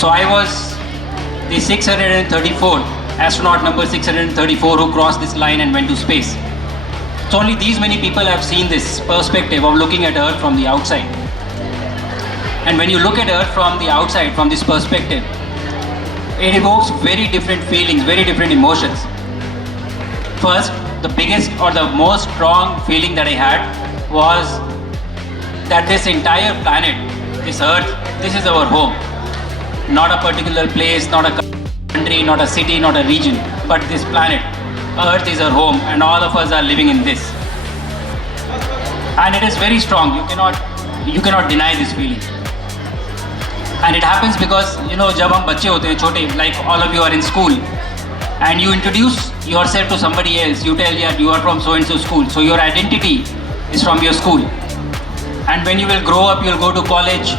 So I was the 634th astronaut, number 634, who crossed this line and went to space. So only these many people have seen this perspective of looking at Earth from the outside. And when you look at Earth from the outside, from this perspective, it evokes very different feelings, very different emotions. First, the biggest or the most strong feeling that I had was that this entire planet, this Earth, this is our home. Not a particular place, not a country, not a city, not a region, but this planet, Earth is our home, and all of us are living in this. And it is very strong. You cannot deny this feeling. And it happens because, जब हम बच्चे होते हैं छोटे, like all of you are in school, and you introduce yourself to somebody else, you tell, yeah, you are from so and so school, so your identity is from your school. And when you will grow up, you will go to college,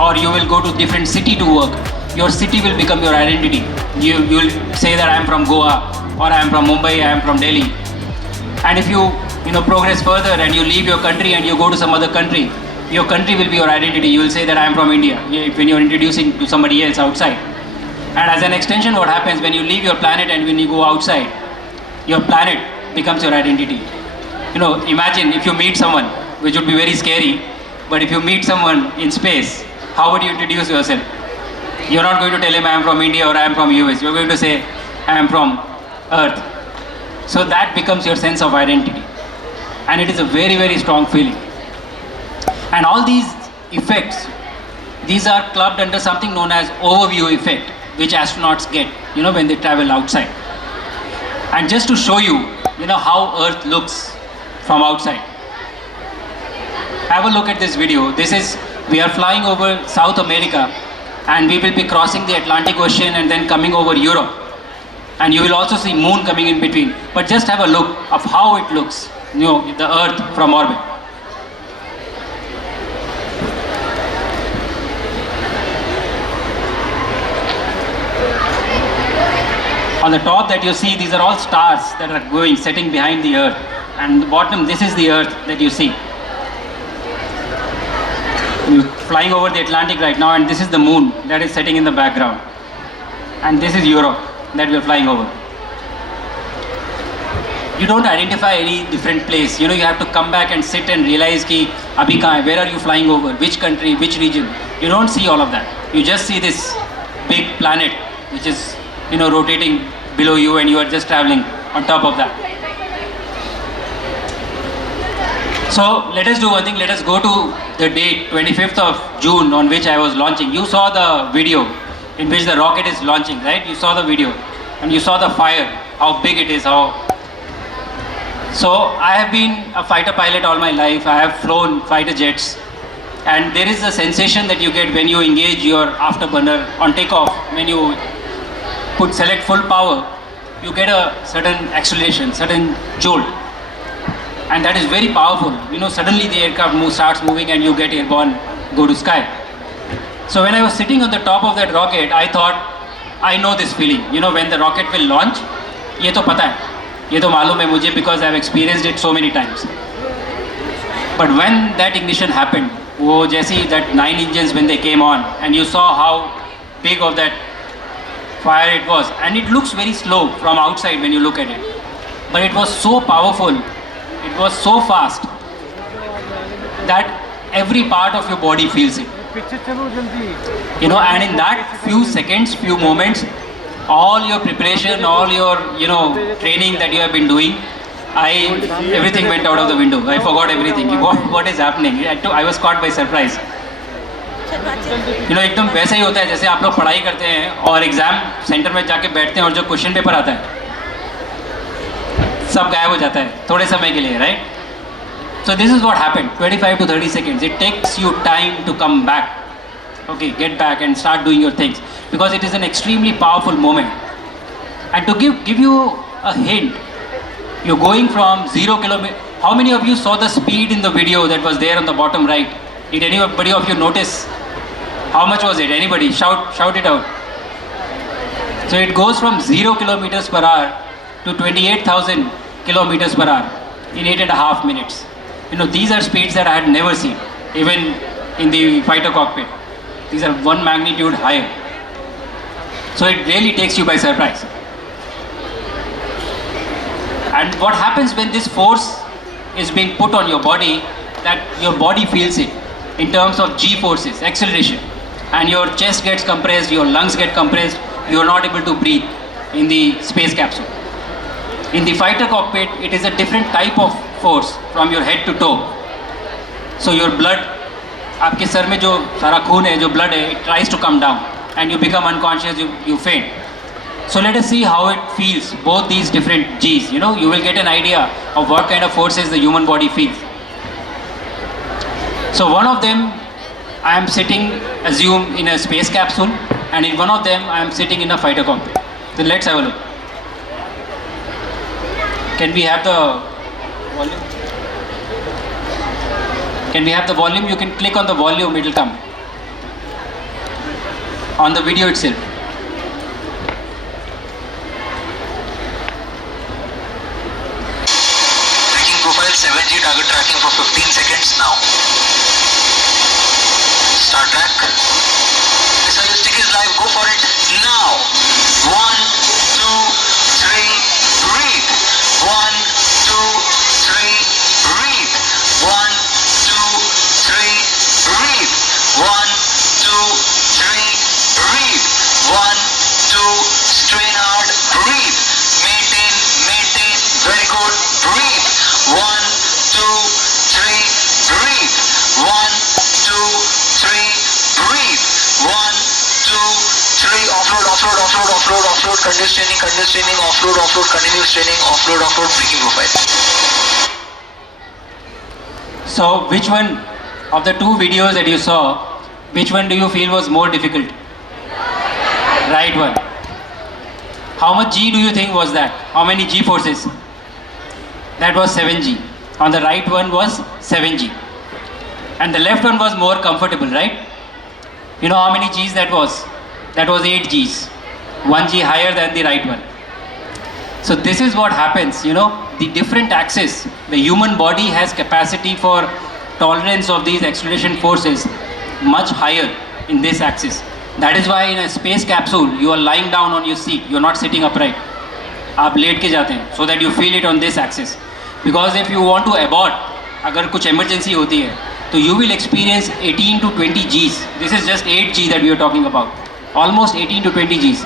or you will go to different city to work. Your city will become your identity. You will say that I am from Goa, or I am from Mumbai, I am from Delhi. And if you progress further and you leave your country and you go to some other country, your country will be your identity. You will say that I am from India when you are introducing to somebody else outside. And as an extension, what happens when you leave your planet and when you go outside, your planet becomes your identity. Imagine if you meet someone, which would be very scary, but if you meet someone in space, how would you introduce yourself? You're not going to tell him I am from India or I am from US. You're going to say I am from Earth. So that becomes your sense of identity. And it is a very, very strong feeling. And all these effects, these are clubbed under something known as overview effect, which astronauts get, when they travel outside. And just to show you, how Earth looks from outside. Have a look at this video. We are flying over South America, and we will be crossing the Atlantic Ocean and then coming over Europe. And you will also see moon coming in between. But just have a look of how it looks, the Earth from orbit. On the top that you see, these are all stars that are setting behind the Earth. And the bottom, this is the Earth that you see. We're flying over the Atlantic right now, and this is the moon that is setting in the background. And this is Europe that we're flying over. You don't identify any different place. You have to come back and sit and realize ki abhi kahan hai, where are you flying over, which country, which region. You don't see all of that. You just see this big planet which is rotating below you, and you are just traveling on top of that. So let us do one thing. Let us go to the date 25th of June on which I was launching. You saw the video in which the rocket is launching, right? You saw the video and you saw the fire, how big it is, So I have been a fighter pilot all my life. I have flown fighter jets, and there is a sensation that you get when you engage your afterburner on takeoff. When you select full power, you get a certain acceleration, certain jolt, and that is very powerful. Suddenly the aircraft starts moving and you get airborne, go to sky. So when I was sitting on the top of that rocket, I thought, I know this feeling. When the rocket will launch, ये तो पता है, ये तो मालूम है मुझे, because I've experienced it so many times. But when that ignition happened, वो जैसी that 9 engines when they came on, and you saw how big of that fire it was, and it looks very slow from outside when you look at it, but it was so powerful, it was so fast that every part of your body feels it. And in that few seconds, few moments, all your preparation, all your training that you have been doing, everything went out of the window. I forgot everything. What is happening? I was caught by surprise. एकदम वैसा ही होता है जैसे आप लोग पढ़ाई करते हैं और एग्जाम सेंटर में जाके बैठते हैं और जो क्वेश्चन पेपर आता है सब गायब हो जाता है थोड़े समय के लिए, right? So this is what happened. 25 to 30 seconds. It takes you time to come back. Okay, get back and start doing your things, because it is an extremely powerful moment. And to give you a hint, you're going from 0 kilometer. How many of you saw the speed in the video that was there on the bottom right? Did anybody of you notice? How much was it? Anybody? Shout it out. So it goes from 0 kilometers per hour to 28,000 kilometers per hour in 8.5 minutes. These are speeds that I had never seen, even in the fighter cockpit. These are one magnitude higher. So it really takes you by surprise. And what happens when this force is being put on your body, that your body feels it in terms of G forces, acceleration. And your chest gets compressed, your lungs get compressed, you are not able to breathe in the space capsule. In the fighter cockpit, it is a different type of force from your head to toe. So your blood, आपके sir में जो सारा खून है, जो blood है, it tries to come down and you become unconscious, you faint. So let us see how it feels, both these different G's. You know, you will get an idea of what kind of forces the human body feels. So one of them, I am sitting, assume, in a space capsule, and in one of them, I am sitting in a fighter cockpit. So let's have a look. Can we have the volume? Can we have the volume? You can click on the volume, it will come. On the video itself. Tracking profile 7G target tracking for 15 seconds now. Start track. Missile your stick is live, go for it now. 1, 2, 3, breathe. 1, 2, 3, breathe. 1, 2, 3, breathe. 1, 2, 3, breathe. 1, 2, strain hard, breathe. Maintain, maintain, very good, breathe. 1, 2, 3, breathe. 1, 2, 3, breathe. 1, 2, 3, offload, offload, offload, offload, offload, continuous training, offload, offload, continuous training, offload, offload, braking profile. So which one of the two videos that you saw, which one do you feel was more difficult? Right one. How much G do you think was that? How many G forces? That was 7G. On the right one was 7G. And the left one was more comfortable, right? You know how many G's that was? That was 8 G's. 1 G higher than the right one. So this is what happens, you know, the different axes. The human body has capacity for tolerance of these acceleration forces much higher in this axis. That is why in a space capsule, you are lying down on your seat. You are not sitting upright. आप late के जाते हैं so that you feel it on this axis. Because if you want to abort, अगर कुछ emergency होती है, तो you will experience 18 to 20 Gs. This is just 8G that we are talking about. Almost 18 to 20 Gs.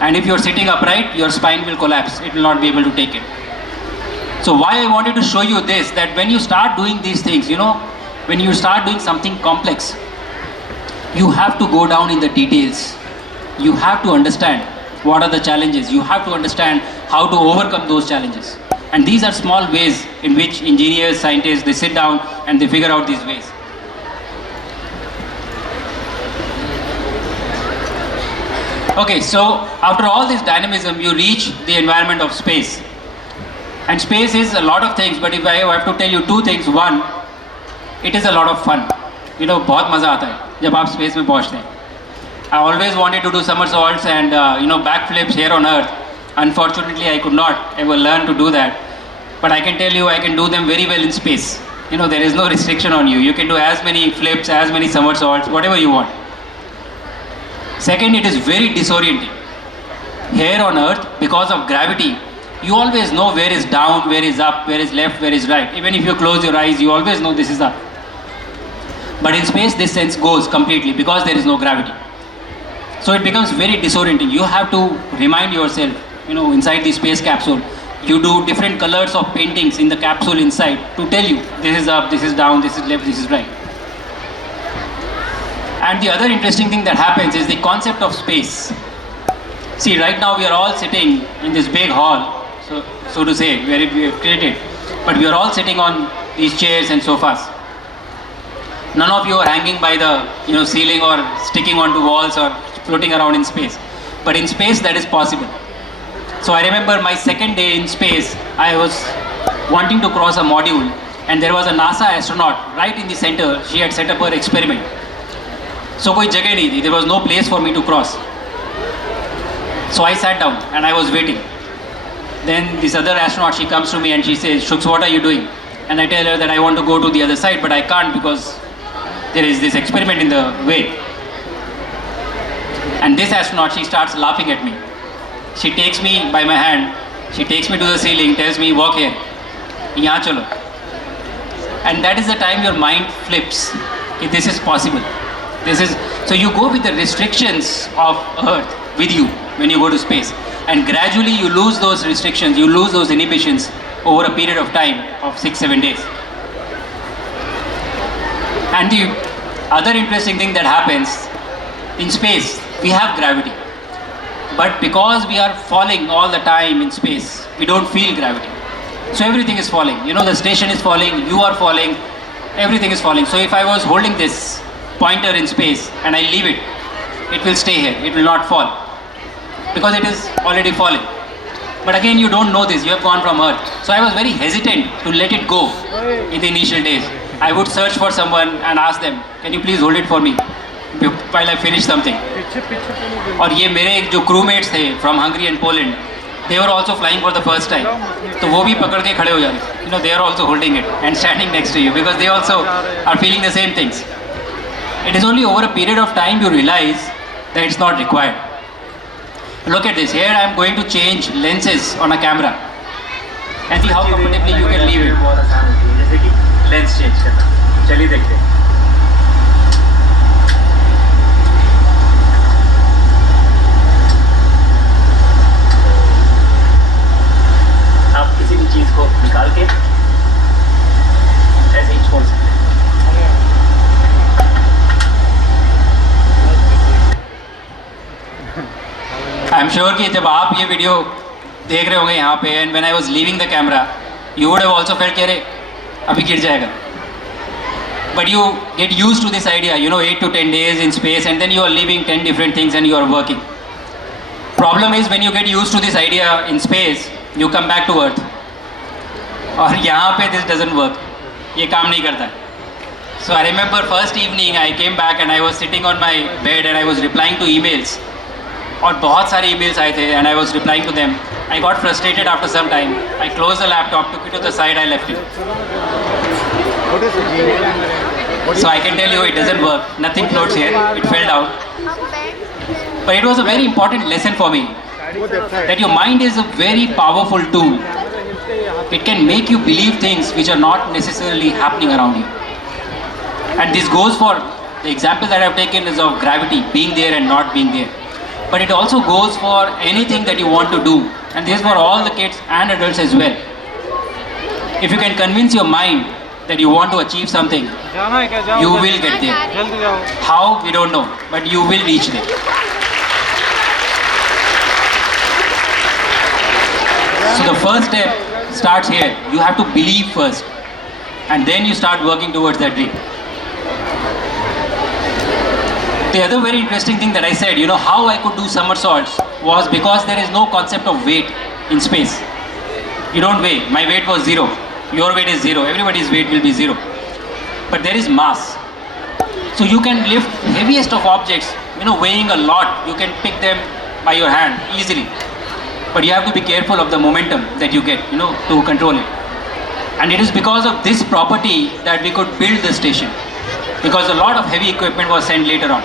And if you are sitting upright, your spine will collapse. It will not be able to take it. So why I wanted to show you this, that when you start doing these things, you know, when you start doing something complex, you have to go down in the details. You have to understand what are the challenges. You have to understand how to overcome those challenges. And these are small ways in which engineers, scientists, they sit down and they figure out these ways. Okay, so after all this dynamism, you reach the environment of space. And space is a lot of things, but if I have to tell you two things, one, it is a lot of fun. You know, बहुत मज़ा आता है जब आप space में पहुँचते हैं. I always wanted to do somersaults and backflips here on Earth. Unfortunately, I could not ever learn to do that. But I can tell you, I can do them very well in space. You know, there is no restriction on you. You can do as many flips, as many somersaults, whatever you want. Second, it is very disorienting. Here on Earth, because of gravity, you always know where is down, where is up, where is left, where is right. Even if you close your eyes, you always know this is up. But in space, this sense goes completely because there is no gravity. So it becomes very disorienting. You have to remind yourself, you know, inside the space capsule, you do different colors of paintings in the capsule inside to tell you this is up, this is down, this is left, this is right. And the other interesting thing that happens is the concept of space. See, right now we are all sitting in this big hall, so to say, where we have created. But we are all sitting on these chairs and sofas. None of you are hanging by the ceiling or sticking onto walls or floating around in space. But in space that is possible. So I remember my second day in space, I was wanting to cross a module and there was a NASA astronaut right in the center. She had set up her experiment. So कोई जगह नहीं थी. There was no place for me to cross. So I sat down and I was waiting. Then this other astronaut, she comes to me and she says, Shuks, what are you doing? And I tell her that I want to go to the other side, but I can't because there is this experiment in the way. And this astronaut, she starts laughing at me. She takes me by my hand, she takes me to the ceiling, tells me, walk here, yahan chalo. And that is the time your mind flips. Okay, this is possible. So you go with the restrictions of Earth with you when you go to space. And gradually you lose those restrictions, you lose those inhibitions over a period of time of 6-7 days. And the other interesting thing that happens, in space, we have gravity. But because we are falling all the time in space, we don't feel gravity. So everything is falling. The station is falling, you are falling, everything is falling. So if I was holding this pointer in space and I leave it, it will stay here, it will not fall. Because it is already falling. But again, you don't know this, you have gone from Earth. So I was very hesitant to let it go in the initial days. I would search for someone and ask them, can you please hold it for me while I finish something. और ये मेरे जो crewmates थे from Hungary and Poland, they were also flying for the first time. तो वो भी पकड़ के खड़े हो जाते. They are also holding it and standing next to you because they also are feeling the same things. It is only over a period of time you realize that it's not required. Look at this. Here I am going to change lenses on a camera and see how comfortably you can leave it. जैसे कि lens change करना. चलिए देखते हैं. आप किसी भी चीज को निकाल के ऐसे ही छोड़ सकते हैं. आई एम श्योर कि जब आप ये वीडियो देख रहे होंगे यहाँ पे and when I was leaving the camera you would have also felt कि अरे अभी गिर जाएगा. But you get used to this idea, 8 to 10 days in space and then you are leaving 10 different things and you are working. Problem is when you get used to this idea in space, you come back to Earth. और यहाँ पे this doesn't work. ये काम नहीं करता. So I remember first evening I came back and I was sitting on my bed and I was replying to emails. और बहुत सारे emails आए थे and I was replying to them. I got frustrated after some time. I closed the laptop, took it to the side, I left it. So I can tell you it doesn't work. Nothing floats here. It fell down. But it was a very important lesson for me. That your mind is a very powerful tool. It can make you believe things which are not necessarily happening around you. And this goes for the example that I have taken is of gravity, being there and not being there. But it also goes for anything that you want to do. And this is for all the kids and adults as well. If you can convince your mind that you want to achieve something, you will get there. How? We don't know. But you will reach there. So the first step starts here. You have to believe first. And then you start working towards that dream. The other very interesting thing that I said, how I could do somersaults was because there is no concept of weight in space. You don't weigh. My weight was 0. Your weight is 0. Everybody's weight will be 0. But there is mass. So you can lift heaviest of objects, weighing a lot. You can pick them by your hand easily. But you have to be careful of the momentum that you get, to control it. And it is because of this property that we could build the station. Because a lot of heavy equipment was sent later on.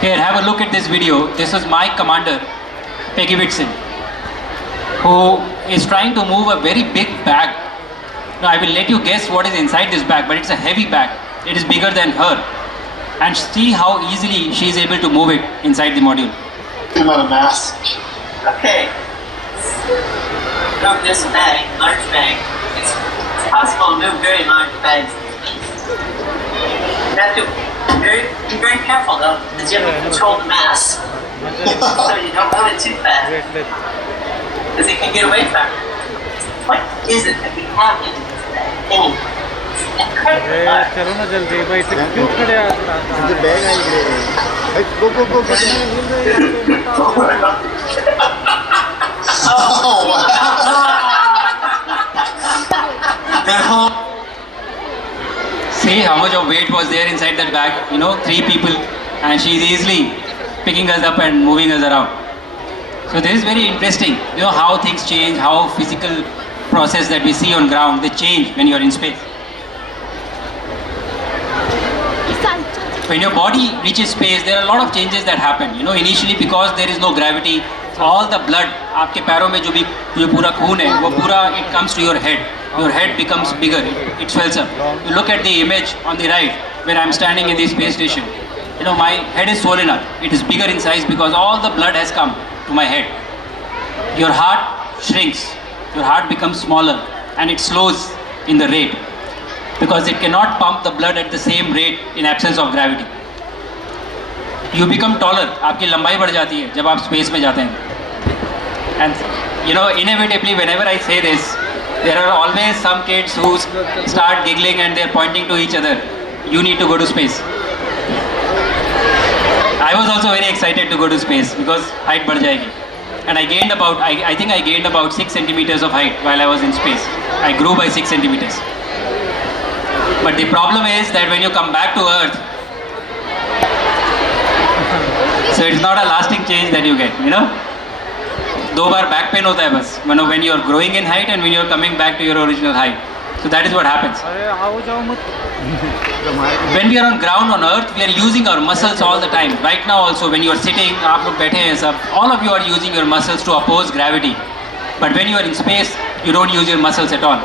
Here, have a look at this video. This is my commander, Peggy Whitson, who is trying to move a very big bag. Now, I will let you guess what is inside this bag, but it's a heavy bag. It is bigger than her. And see how easily she is able to move it inside the module. Amount of mass. Okay. From this bag, large bag, it's possible to move very large bags. You have to be very careful though, because you have to control the mass, so you don't move it too fast, because it can get away from you. What is it that we have in this bag? Anyway, it's incredibly large. चलो ना जल्दी भाई तो क्यों खड़े The bag I get. Go. Oh wow. See how much of weight was there inside that bag, 3 people, and she is easily picking us up and moving us around. So this is very interesting, how things change, how physical process that we see on ground, they change when you are in space. When your body reaches space, there are a lot of changes that happen. You know, initially because there is no gravity, all the blood, आपके पैरों में जो पूरा खून है, वो पूरा it comes to your head. Your head becomes bigger, it swells up. You look at the image on the right, where I'm standing in the space station. You know, my head is swollen up. It is bigger in size because all the blood has come to my head. Your heart shrinks. Your heart becomes smaller and it slows in the rate because it cannot pump the blood at the same rate in absence of gravity. You become taller. आपकी लंबाई बढ़ जाती है जब आप space में जाते हैं. And you know, inevitably, whenever I say this, there are always some kids who start giggling and they're pointing to each other. You need to go to space. I was also very excited to go to space because height बढ़ जाएगी. And I gained about, I think I gained about 6 centimeters of height while I was in space. I grew by 6 centimeters. But the problem is that when you come back to Earth, so it's not a lasting change that you get, you know. 2 bar back pain होता है बस, when you are growing in height and when you are coming back to your original height. So that is what happens. When we are on ground on Earth, we are using our muscles all the time. Right now also, when you are sitting, आप लोग बैठे हैं सब, all of you are using your muscles to oppose gravity. But when you are in space, you don't use your muscles at all.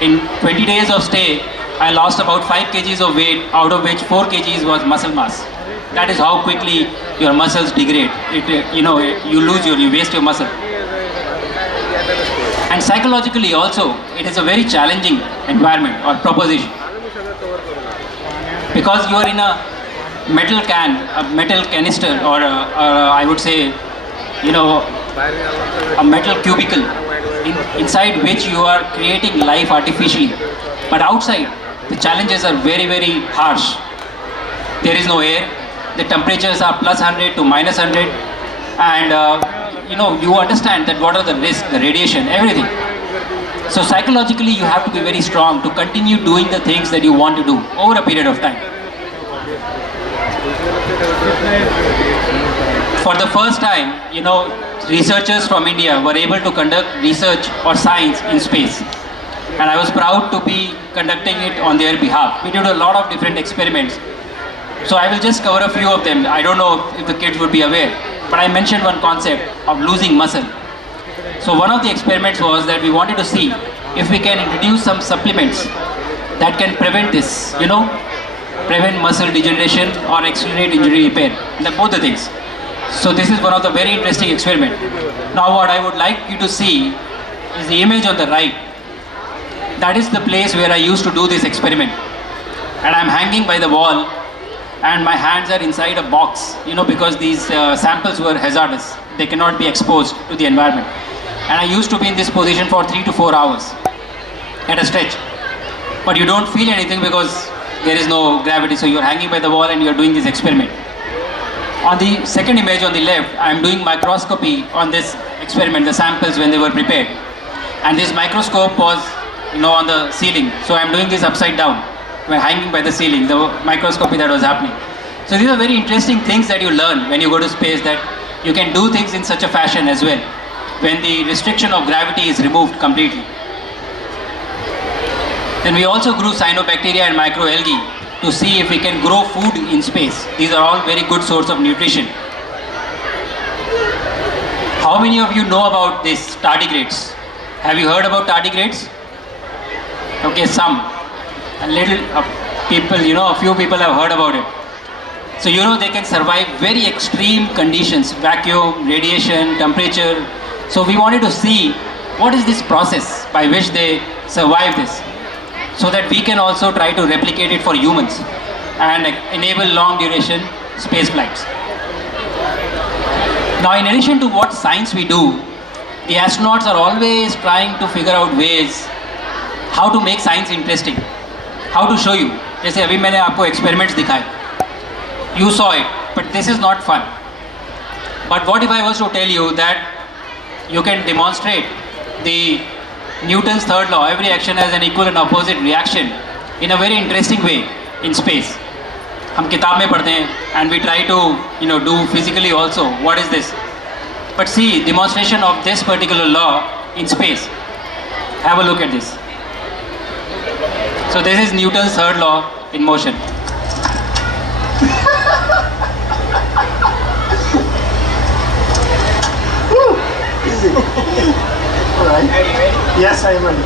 In 20 days of stay, I lost about 5 kgs of weight, out of which 4 kgs was muscle mass. That is how quickly your muscles degrade. You waste your muscle. And psychologically also, it is a very challenging environment or proposition. Because you are in a metal can, a metal canister, or I would say, a metal cubicle inside which you are creating life artificially. But outside, the challenges are very, very harsh. There is no air. The temperatures are plus 100 to minus 100. And, you understand that what are the risks, the radiation, everything. So psychologically, you have to be very strong to continue doing the things that you want to do over a period of time. For the first time, researchers from India were able to conduct research or science in space. And I was proud to be conducting it on their behalf. We did a lot of different experiments. So I will just cover a few of them. I don't know if the kids would be aware, but I mentioned one concept of losing muscle. So one of the experiments was that we wanted to see if we can introduce some supplements that can prevent this, prevent muscle degeneration or accelerate injury repair, both the things. So this is one of the very interesting experiments. Now what I would like you to see is the image on the right. That is the place where I used to do this experiment. And I'm hanging by the wall and my hands are inside a box, because these samples were hazardous. They cannot be exposed to the environment. And I used to be in this position for 3 to 4 hours at a stretch. But you don't feel anything because there is no gravity. So you're hanging by the wall and you're doing this experiment. On the second image on the left, I'm doing microscopy on this experiment, the samples when they were prepared. And this microscope was, on the ceiling. So I'm doing this upside down. We're hanging by the ceiling, the microscopy that was happening. So these are very interesting things that you learn when you go to space, that you can do things in such a fashion as well, when the restriction of gravity is removed completely. Then we also grew cyanobacteria and microalgae to see if we can grow food in space. These are all very good source of nutrition. How many of you know about this tardigrades? Have you heard about tardigrades? Okay, some. A few people have heard about it. So they can survive very extreme conditions, vacuum, radiation, temperature. So we wanted to see what is this process by which they survive this, so that we can also try to replicate it for humans and enable long duration space flights. Now, in addition to what science we do, the astronauts are always trying to figure out ways how to make science interesting, how to show you. जैसे अभी मैंने आपको experiments दिखाए. You saw it, but this is not fun. But what if I was to tell you that you can demonstrate the Newton's third law, every action has an equal and opposite reaction, in a very interesting way in space. हम किताब में पढ़ते हैं and we try to do physically also. What is this? But see, demonstration of this particular law in space. Have a look at this. So this is Newton's third law in motion. Yes, I am ready.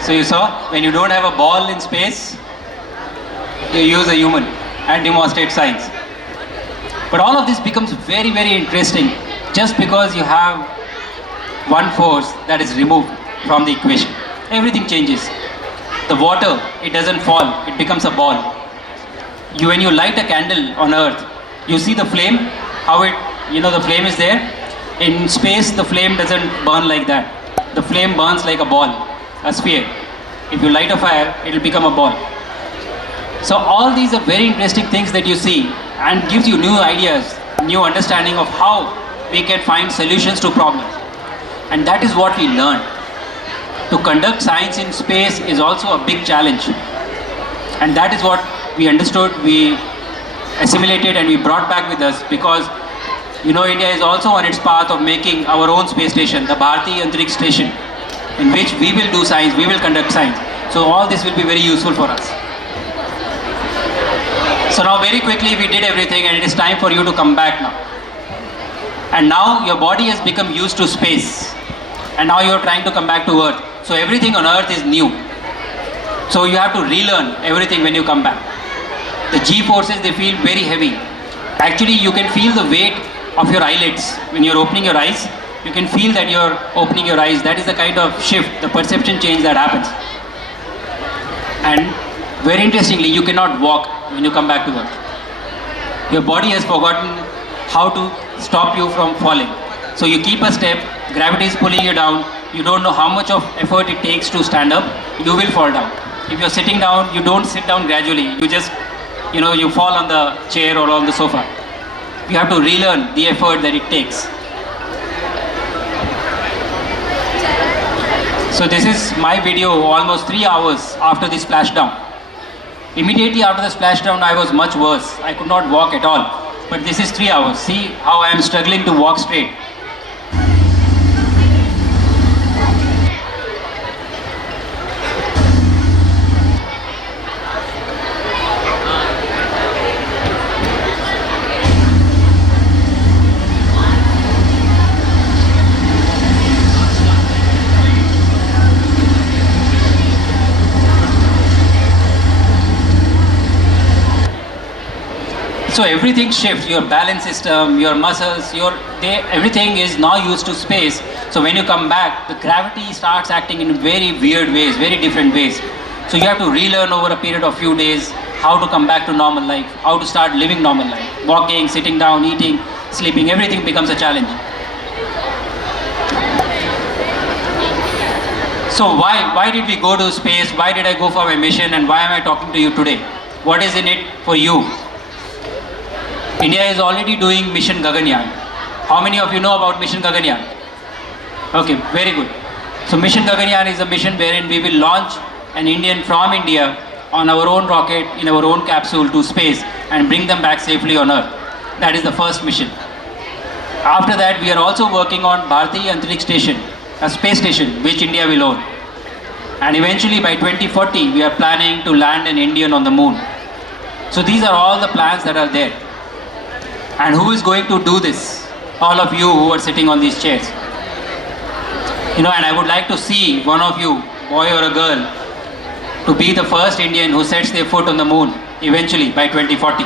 So you saw, when you don't have a ball in space, you use a human and demonstrate science. But all of this becomes very, very interesting just because you have one force that is removed from the equation. Everything changes. The water, it doesn't fall, it becomes a ball. When you light a candle on Earth, you see the flame, how the flame is there. In space, the flame doesn't burn like that. The flame burns like a ball, a sphere. If you light a fire, it will become a ball. So all these are very interesting things that you see and gives you new ideas, new understanding of how we can find solutions to problems. And that is what we learn. To conduct science in space is also a big challenge. And that is what we understood, we assimilated and we brought back with us because India is also on its path of making our own space station, the Bharati Antariksh Station, in which we will do science, we will conduct science. So all this will be very useful for us. So now very quickly we did everything and it is time for you to come back now. And now your body has become used to space. And now you are trying to come back to Earth. So everything on Earth is new. So you have to relearn everything when you come back. The G-forces, they feel very heavy. Actually, you can feel the weight of your eyelids. When you're opening your eyes, you can feel that you're opening your eyes. That is the kind of shift, the perception change that happens. And very interestingly, you cannot walk when you come back to Earth. Your body has forgotten how to stop you from falling. So you keep a step, gravity is pulling you down, you don't know how much of effort it takes to stand up, you will fall down. If you're sitting down, you don't sit down gradually, you just, you fall on the chair or on the sofa. You have to relearn the effort that it takes. So this is my video almost 3 hours after the splashdown. Immediately after the splashdown, I was much worse. I could not walk at all. But this is 3 hours. See how I am struggling to walk straight. So everything shifts, your balance system, your muscles, everything is now used to space. So when you come back, the gravity starts acting in very weird ways, very different ways. So you have to relearn over a period of few days how to come back to normal life, how to start living normal life. Walking, sitting down, eating, sleeping, everything becomes a challenge. So why did we go to space? Why did I go for my mission? And why am I talking to you today? What is in it for you? India is already doing Mission Gaganyaan. How many of you know about Mission Gaganyaan? Okay, very good. So Mission Gaganyaan is a mission wherein we will launch an Indian from India on our own rocket, in our own capsule to space and bring them back safely on Earth. That is the first mission. After that, we are also working on Bharati Antariksh Station, a space station which India will own. And eventually by 2040, we are planning to land an Indian on the moon. So these are all the plans that are there. And who is going to do this? All of you who are sitting on these chairs. And I would like to see one of you, boy or a girl, to be the first Indian who sets their foot on the moon eventually by 2040.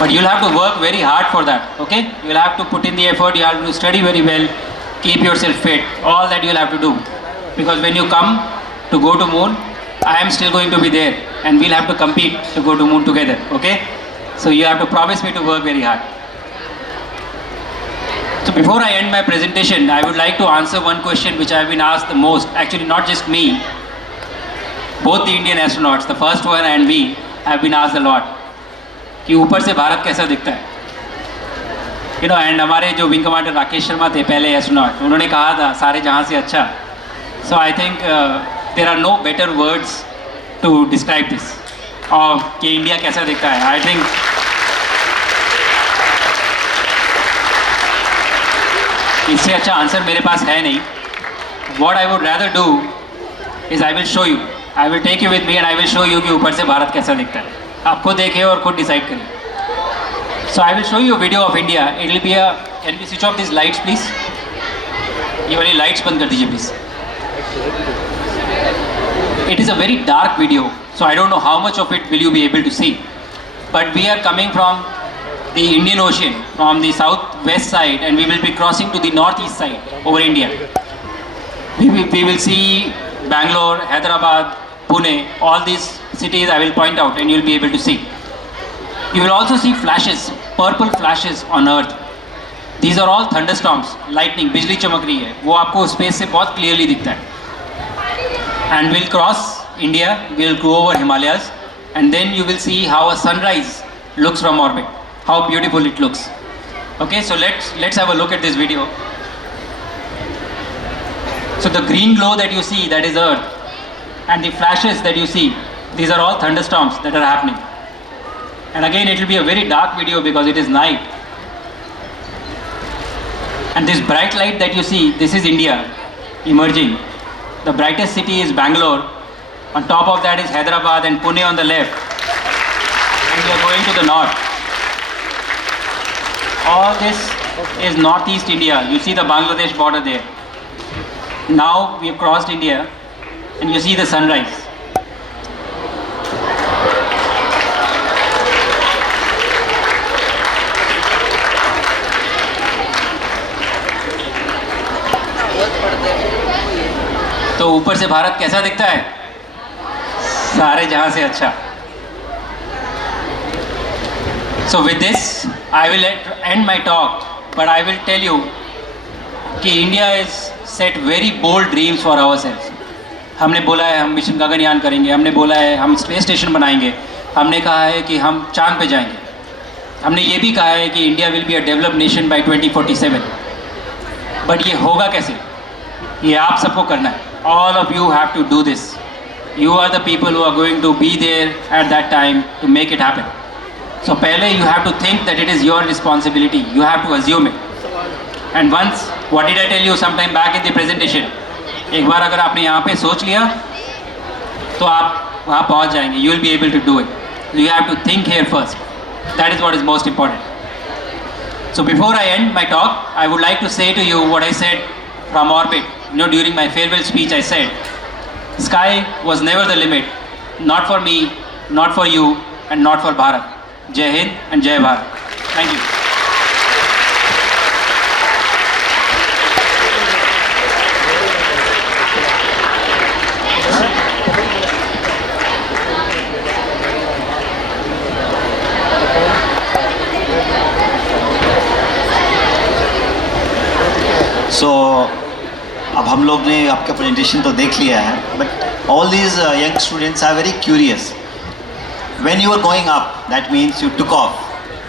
But you'll have to work very hard for that, okay? You'll have to put in the effort, you have to study very well, keep yourself fit, all that you'll have to do. Because when you come to go to moon, I am still going to be there and we'll have to compete to go to moon together, okay? So you have to promise me to work very hard. So before I end my presentation, I would like to answer one question which I have been asked the most. Actually, not just me, both the Indian astronauts, the first one and me, have been asked a lot. कि ऊपर से भारत कैसा दिखता है? And हमारे जो wing commander Rakesh Sharma थे पहले एस्ट्रोनॉट, उन्होंने कहा था सारे जहां से अच्छा. So I think there are no better words to describe this. कि इंडिया कैसा दिखता है. I think इससे अच्छा आंसर मेरे पास है नहीं. What I would rather do is I will show you. I will take you with me and I will show you कि ऊपर से भारत कैसा दिखता है. आप खुद देखें और खुद डिसाइड करें. So I will show you a video of India. It will be a. Can we switch off these lights, please? ये वाली lights बंद कर दीजिए, please. It is a very dark video, so I don't know how much of it will you be able to see. But we are coming from the Indian Ocean, from the southwest side, and we will be crossing to the northeast side over India. We will see Bangalore, Hyderabad, Pune, all these cities I will point out and you will be able to see. You will also see flashes, purple flashes on earth. These are all thunderstorms, lightning, बिजली चमक रही है, वो आपको space से बहुत clearly दिखता है. And we'll cross India, we'll go over Himalayas, and then you will see how a sunrise looks from orbit, how beautiful it looks. Okay, so let's have a look at this video. So the green glow that you see, that is Earth, and the flashes that you see, these are all thunderstorms that are happening. And again, it will be a very dark video because it is night. And this bright light that you see, this is India emerging. The brightest city is Bangalore. On top of that is Hyderabad and Pune on the left. And we are going to the north. All this is northeast India. You see the Bangladesh border there. Now we have crossed India and you see the sunrise. तो ऊपर से भारत कैसा दिखता है? सारे जहां से अच्छा. So with this, I will end my talk, but I will tell you कि India is set very bold dreams for ourselves. हमने बोला है हम मिशन गगनयान करेंगे, हमने बोला है हम स्पेस स्टेशन बनाएंगे, हमने कहा है कि हम चांद पे जाएंगे, हमने ये भी कहा है कि India will be a developed nation by 2047. But ये होगा कैसे? ये आप सबको करना है. All of you have to do this. You are the people who are going to be there at that time to make it happen. So पहले you have to think that it is your responsibility. You have to assume it. And once, what did I tell you sometime back in the presentation? एक बार अगर आपने यहाँ पे सोच लिया तो आप वहाँ पहुँच जाएंगे. You will be able to do it. You have to think here first. That is what is most important. So before I end my talk, I would like to say to you what I said from orbit. You know, during my farewell speech I said, sky was never the limit. Not for me, not for you, and not for Bharat. Jai Hind and Jai Bharat. Thank you. So, अब हम लोग ने आपका presentation तो देख लिया है, but all these young students are very curious. When you are going up, that means you took off.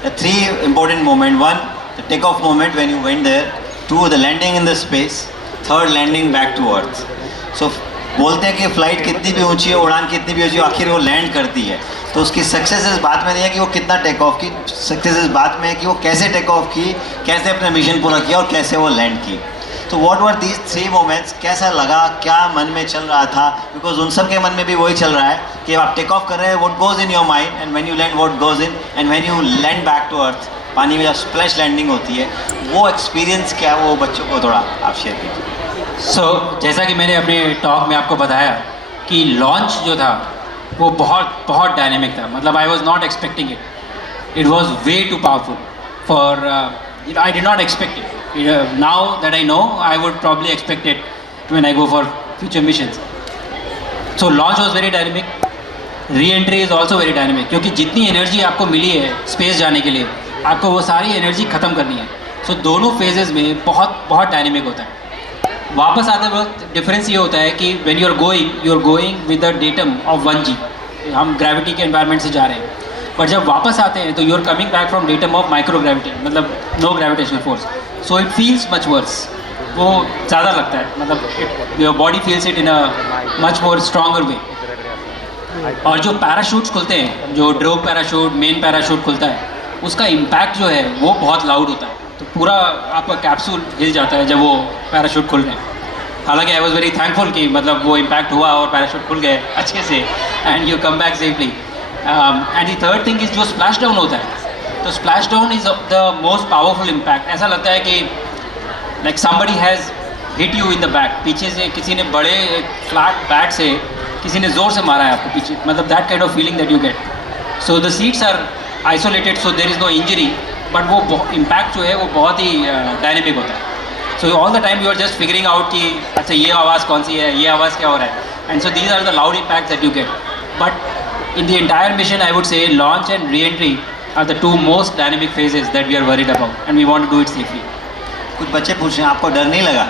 The three important moments: one, the takeoff moment when you went there; two, the landing in the space; third, landing back to earth. So बोलते हैं कि flight कितनी भी ऊंची है, उड़ान कितनी भी ऊंची है, आखिर वो लैंड करती है. तो उसकी सक्सेस इस बात में नहीं है कि वो कितना टेक ऑफ की, सक्सेस इस बात में है कि वो कैसे टेक ऑफ की, कैसे अपना मिशन पूरा किया और कैसे वो लैंड की. तो what were these three moments? कैसा लगा, क्या मन में चल रहा था? बिकॉज उन सब के मन में भी वही चल रहा है कि आप टेक ऑफ कर रहे हैं, what goes in your mind, and when you land what goes in, and when you land back to earth, पानी में जब स्प्लैश लैंडिंग होती है, वो एक्सपीरियंस क्या, वो बच्चों को थोड़ा आप शेयर कीजिए. सो जैसा कि मैंने अपने टॉक में आपको बताया कि लॉन्च जो था वो बहुत बहुत डायनेमिक था. मतलब I was not expecting it. It was way too powerful for I did not expect it. Now that I know, I would probably expect it when I go for future missions. So launch was very dynamic. Re-entry is also very dynamic. क्योंकि जितनी energy आपको मिली है space जाने के लिए, आपको वो सारी एनर्जी ख़त्म करनी है. So दोनों फेजेस में बहुत बहुत डायनेमिक होता है. वापस आते वक्त डिफरेंस ये होता है कि when you are going with a datum of 1G. हम ग्रेविटी के एनवायरनमेंट से जा रहे हैं, पर जब वापस आते हैं तो you are coming back from datum of microgravity, मतलब no gravitational force. So it feels much worse. वो ज़्यादा लगता है, मतलब your body feels it in a much more stronger way. और जो पैराशूट्स खुलते हैं, जो ड्रोप पैराशूट, मेन पैराशूट खुलता है, उसका इम्पैक्ट जो है वो बहुत लाउड होता है. तो पूरा आपका कैप्सूल हिल जाता है जब वो पैराशूट खुल रहे हैं। हालांकि आई वॉज वेरी थैंकफुल कि मतलब वो इम्पैक्ट हुआ और पैराशूट खुल गए अच्छे से and you come back safely. And the third thing is जो स्प्लैश डाउन होता है, तो splash down is the most powerful impact. ऐसा लगता है कि like somebody has hit you in the back, पीछे से किसी ने बड़े फ्लैट बैट से किसी ने ज़ोर से मारा है आपको पीछे, मतलब that kind of feeling that you get. So the seats are isolated, so there is no injury, but वो इम्पैक्ट जो है वो बहुत ही डायनेमिक होता है। So all the time you are just figuring out कि अच्छा ये आवाज़ कौन सी है, ये आवाज़ क्या हो रहा है, and so these are the loud impact that you get. But in the entire mission I would say launch and reentry are the two most dynamic phases that we are worried about and we want to do it safely. कुछ बच्चे पूछ रहे हैं आपको डर नहीं लगा?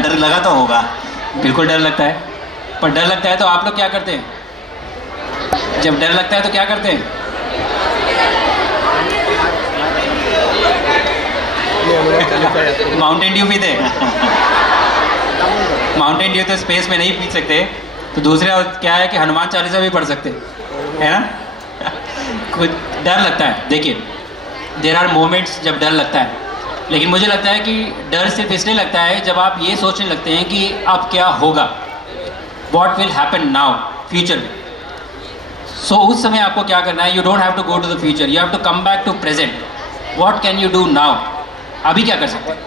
डर लगा तो होगा। बिल्कुल डर लगता है, पर डर लगता है तो आप लोग क्या करते हैं? जब डर लगता है तो क्या करते हैं? माउंटेन ड्यू पीते हैं। माउंटेन ड्यू तो स्पेस में नहीं पी सकते, तो दूसरा क्या है कि हनुमान चालीसा भी पढ़ सकते है ना। कुछ डर लगता है, देखिए देर आर मोमेंट्स जब डर लगता है, लेकिन मुझे लगता है कि डर सिर्फ इसलिए लगता है जब आप ये सोचने लगते हैं कि अब क्या होगा, what will happen now, future में। सो उस समय आपको क्या करना है, you don't have to go to the future, you have to come back to present. What can you do now, अभी क्या कर सकते हैं,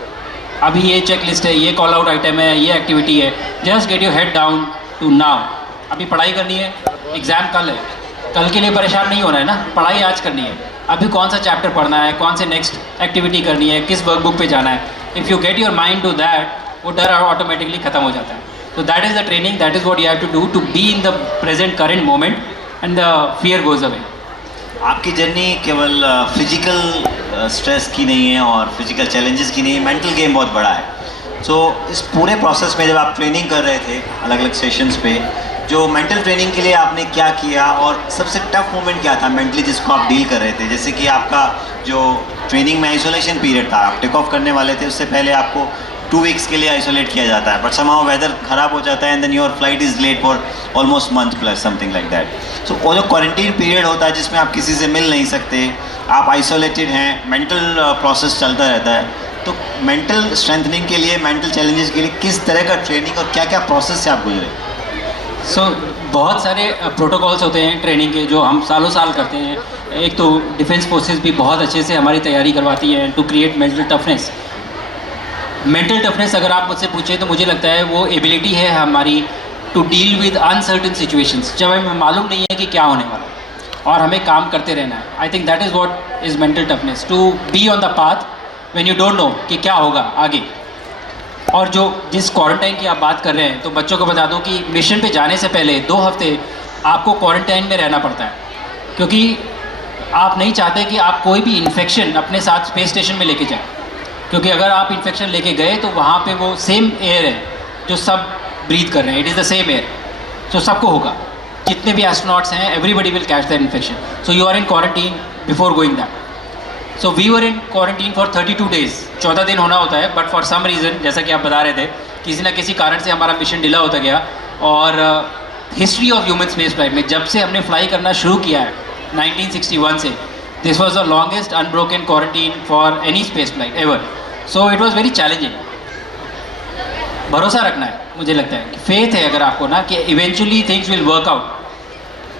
अभी ये चेक लिस्ट है, ये कॉल आउट आइटम है, ये एक्टिविटी है, just get your head down to now. अभी पढ़ाई करनी है, एग्ज़ाम कल है, कल के लिए परेशान नहीं होना है ना, पढ़ाई आज करनी है। अभी कौन सा चैप्टर पढ़ना है, कौन से नेक्स्ट एक्टिविटी करनी है, किस वर्कबुक पे जाना है, if you get your mind to that, वो डर ऑटोमेटिकली खत्म हो जाता है। तो that is the training, that is what you have to do to be in the present current moment and the fear goes away. आपकी journey केवल physical stress की नहीं है और फिजिकल चैलेंजेस की नहीं है, मेंटल गेम बहुत बड़ा है। सो इस पूरे प्रोसेस में जब आप ट्रेनिंग कर रहे थे अलग अलग सेशंस पे, जो मेंटल ट्रेनिंग के लिए आपने क्या किया और सबसे टफ मोमेंट क्या था मेंटली जिसको आप डील कर रहे थे? जैसे कि आपका जो ट्रेनिंग में आइसोलेशन पीरियड था, आप टेक ऑफ करने वाले थे, उससे पहले आपको 2 वीक्स के लिए आइसोलेट किया जाता है, बट समहाउ वेदर ख़राब हो जाता है and then your flight is late for almost month plus something like that. So वो जो क्वारंटीन पीरियड होता है जिसमें आप किसी से मिल नहीं सकते, आप आइसोलेटेड हैं, मेंटल प्रोसेस चलता रहता है, तो मेंटल स्ट्रेंथनिंग के लिए, मेंटल चैलेंजेस के लिए किस तरह का ट्रेनिंग और क्या क्या प्रोसेस से आप गुजरे? सो बहुत सारे प्रोटोकॉल्स होते हैं ट्रेनिंग के जो हम सालों साल करते हैं। एक तो डिफेंस फोर्सेस भी बहुत अच्छे से हमारी तैयारी करवाती है to create mental toughness. Mental toughness अगर आप मुझसे पूछें तो मुझे लगता है वो एबिलिटी है हमारी to deal with uncertain situations, जब हमें मालूम नहीं है कि क्या होने वाला है और हमें काम करते रहना है। I think that is what is mental toughness, to be on the path when you don't know कि क्या होगा आगे। और जो जिस क्वारंटाइन की आप बात कर रहे हैं, तो बच्चों को बता दूं कि मिशन पे जाने से पहले 2 हफ्ते आपको क्वारंटाइन में रहना पड़ता है, क्योंकि आप नहीं चाहते कि आप कोई भी इन्फेक्शन अपने साथ स्पेस स्टेशन में लेके जाएं, क्योंकि अगर आप इन्फेक्शन लेके गए तो वहाँ पे वो सेम एयर है जो सब ब्रीथ कर रहे हैं, it is the same air, तो सबको होगा, जितने भी एस्ट्रोनॉट्स हैं everybody will catch that infection. So you are in quarantine before going that. So we were in quarantine for 32 days, 14 दिन होना होता है, बट फॉर सम रीज़न जैसा कि आप बता रहे थे, किसी ना किसी कारण से हमारा मिशन डिला होता गया। और history of human space flight में जब से हमने फ्लाई करना शुरू किया है 1961 से, this was the longest unbroken quarantine for any space flight ever. So it was very challenging. भरोसा रखना है, मुझे लगता है कि फेथ है अगर आपको ना कि eventually things will work out,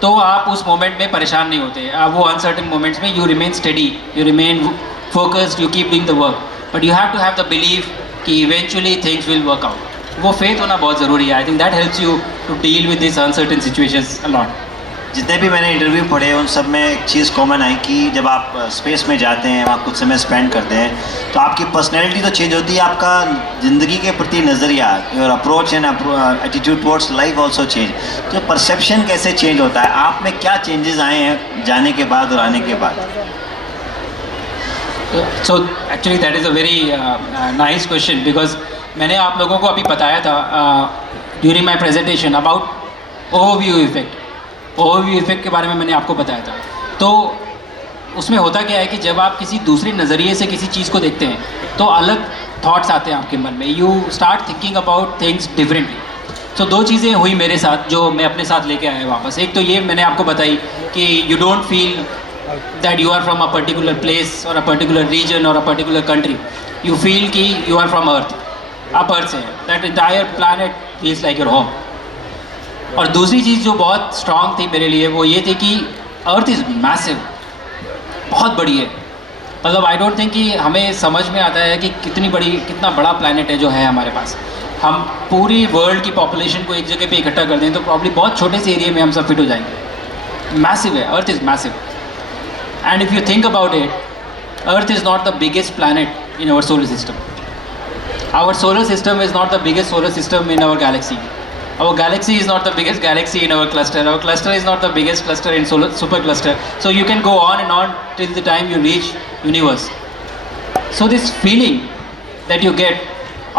तो आप उस मोमेंट में परेशान नहीं होते। आप वो अनसर्टन मोमेंट्स में you remain steady, you remain focused, you keep doing the work, but you have to have the believe कि eventually things will work out. वो फेथ होना बहुत ज़रूरी है। I think that helps you to deal with this uncertain situations a lot. जितने भी मैंने interview पढ़े उन सब में एक चीज़ कॉमन आई कि जब आप स्पेस में जाते हैं, वहाँ कुछ समय स्पेंड करते हैं, तो आपकी पर्सनैलिटी तो चेंज होती है, आपका ज़िंदगी के प्रति नज़रिया, your approach and attitude towards life also change. तो परसेप्शन कैसे चेंज होता है, आप में क्या चेंजेस आए हैं जाने के बाद और आने के बाद? So actually that is a very nice question, because मैंने आप लोगों को अभी बताया था during my presentation about overview effect. Overview effect के बारे में मैंने आपको बताया था। तो उसमें होता क्या है कि जब आप किसी दूसरे नज़रिए से किसी चीज़ को देखते हैं तो अलग थॉट्स आते हैं आपके मन में, you start thinking about things differently. तो 2 चीज़ें हुई मेरे साथ जो मैं अपने साथ लेके आया वापस। एक तो ये मैंने आपको बताई कि you don't feel that you are from a particular place or a particular region or a particular country. You feel कि you are from Earth. आप अर्थ से हैं. That entire planet feels like your home. और दूसरी चीज़ जो बहुत strong थी मेरे लिए वो ये थी कि अर्थ इज़ मैसिव, बहुत बड़ी है. मतलब आई डोंट थिंक कि हमें समझ में आता है कि कितना बड़ा प्लानट है जो है हमारे पास. हम पूरी वर्ल्ड की पॉपुलेशन को एक जगह पे इकट्ठा कर दें तो प्रॉब्ली बहुत छोटे से एरिया में हम सब फिट हो जाएंगे. मैसिव है, Earth is massive. And if you think about it, Earth is not the biggest planet in our solar system. Our solar system is not the biggest solar system in our galaxy. Our galaxy is not the biggest galaxy in our cluster. Our cluster is not the biggest cluster in solar super cluster. So you can go on and on till the time you reach universe. So this feeling that you get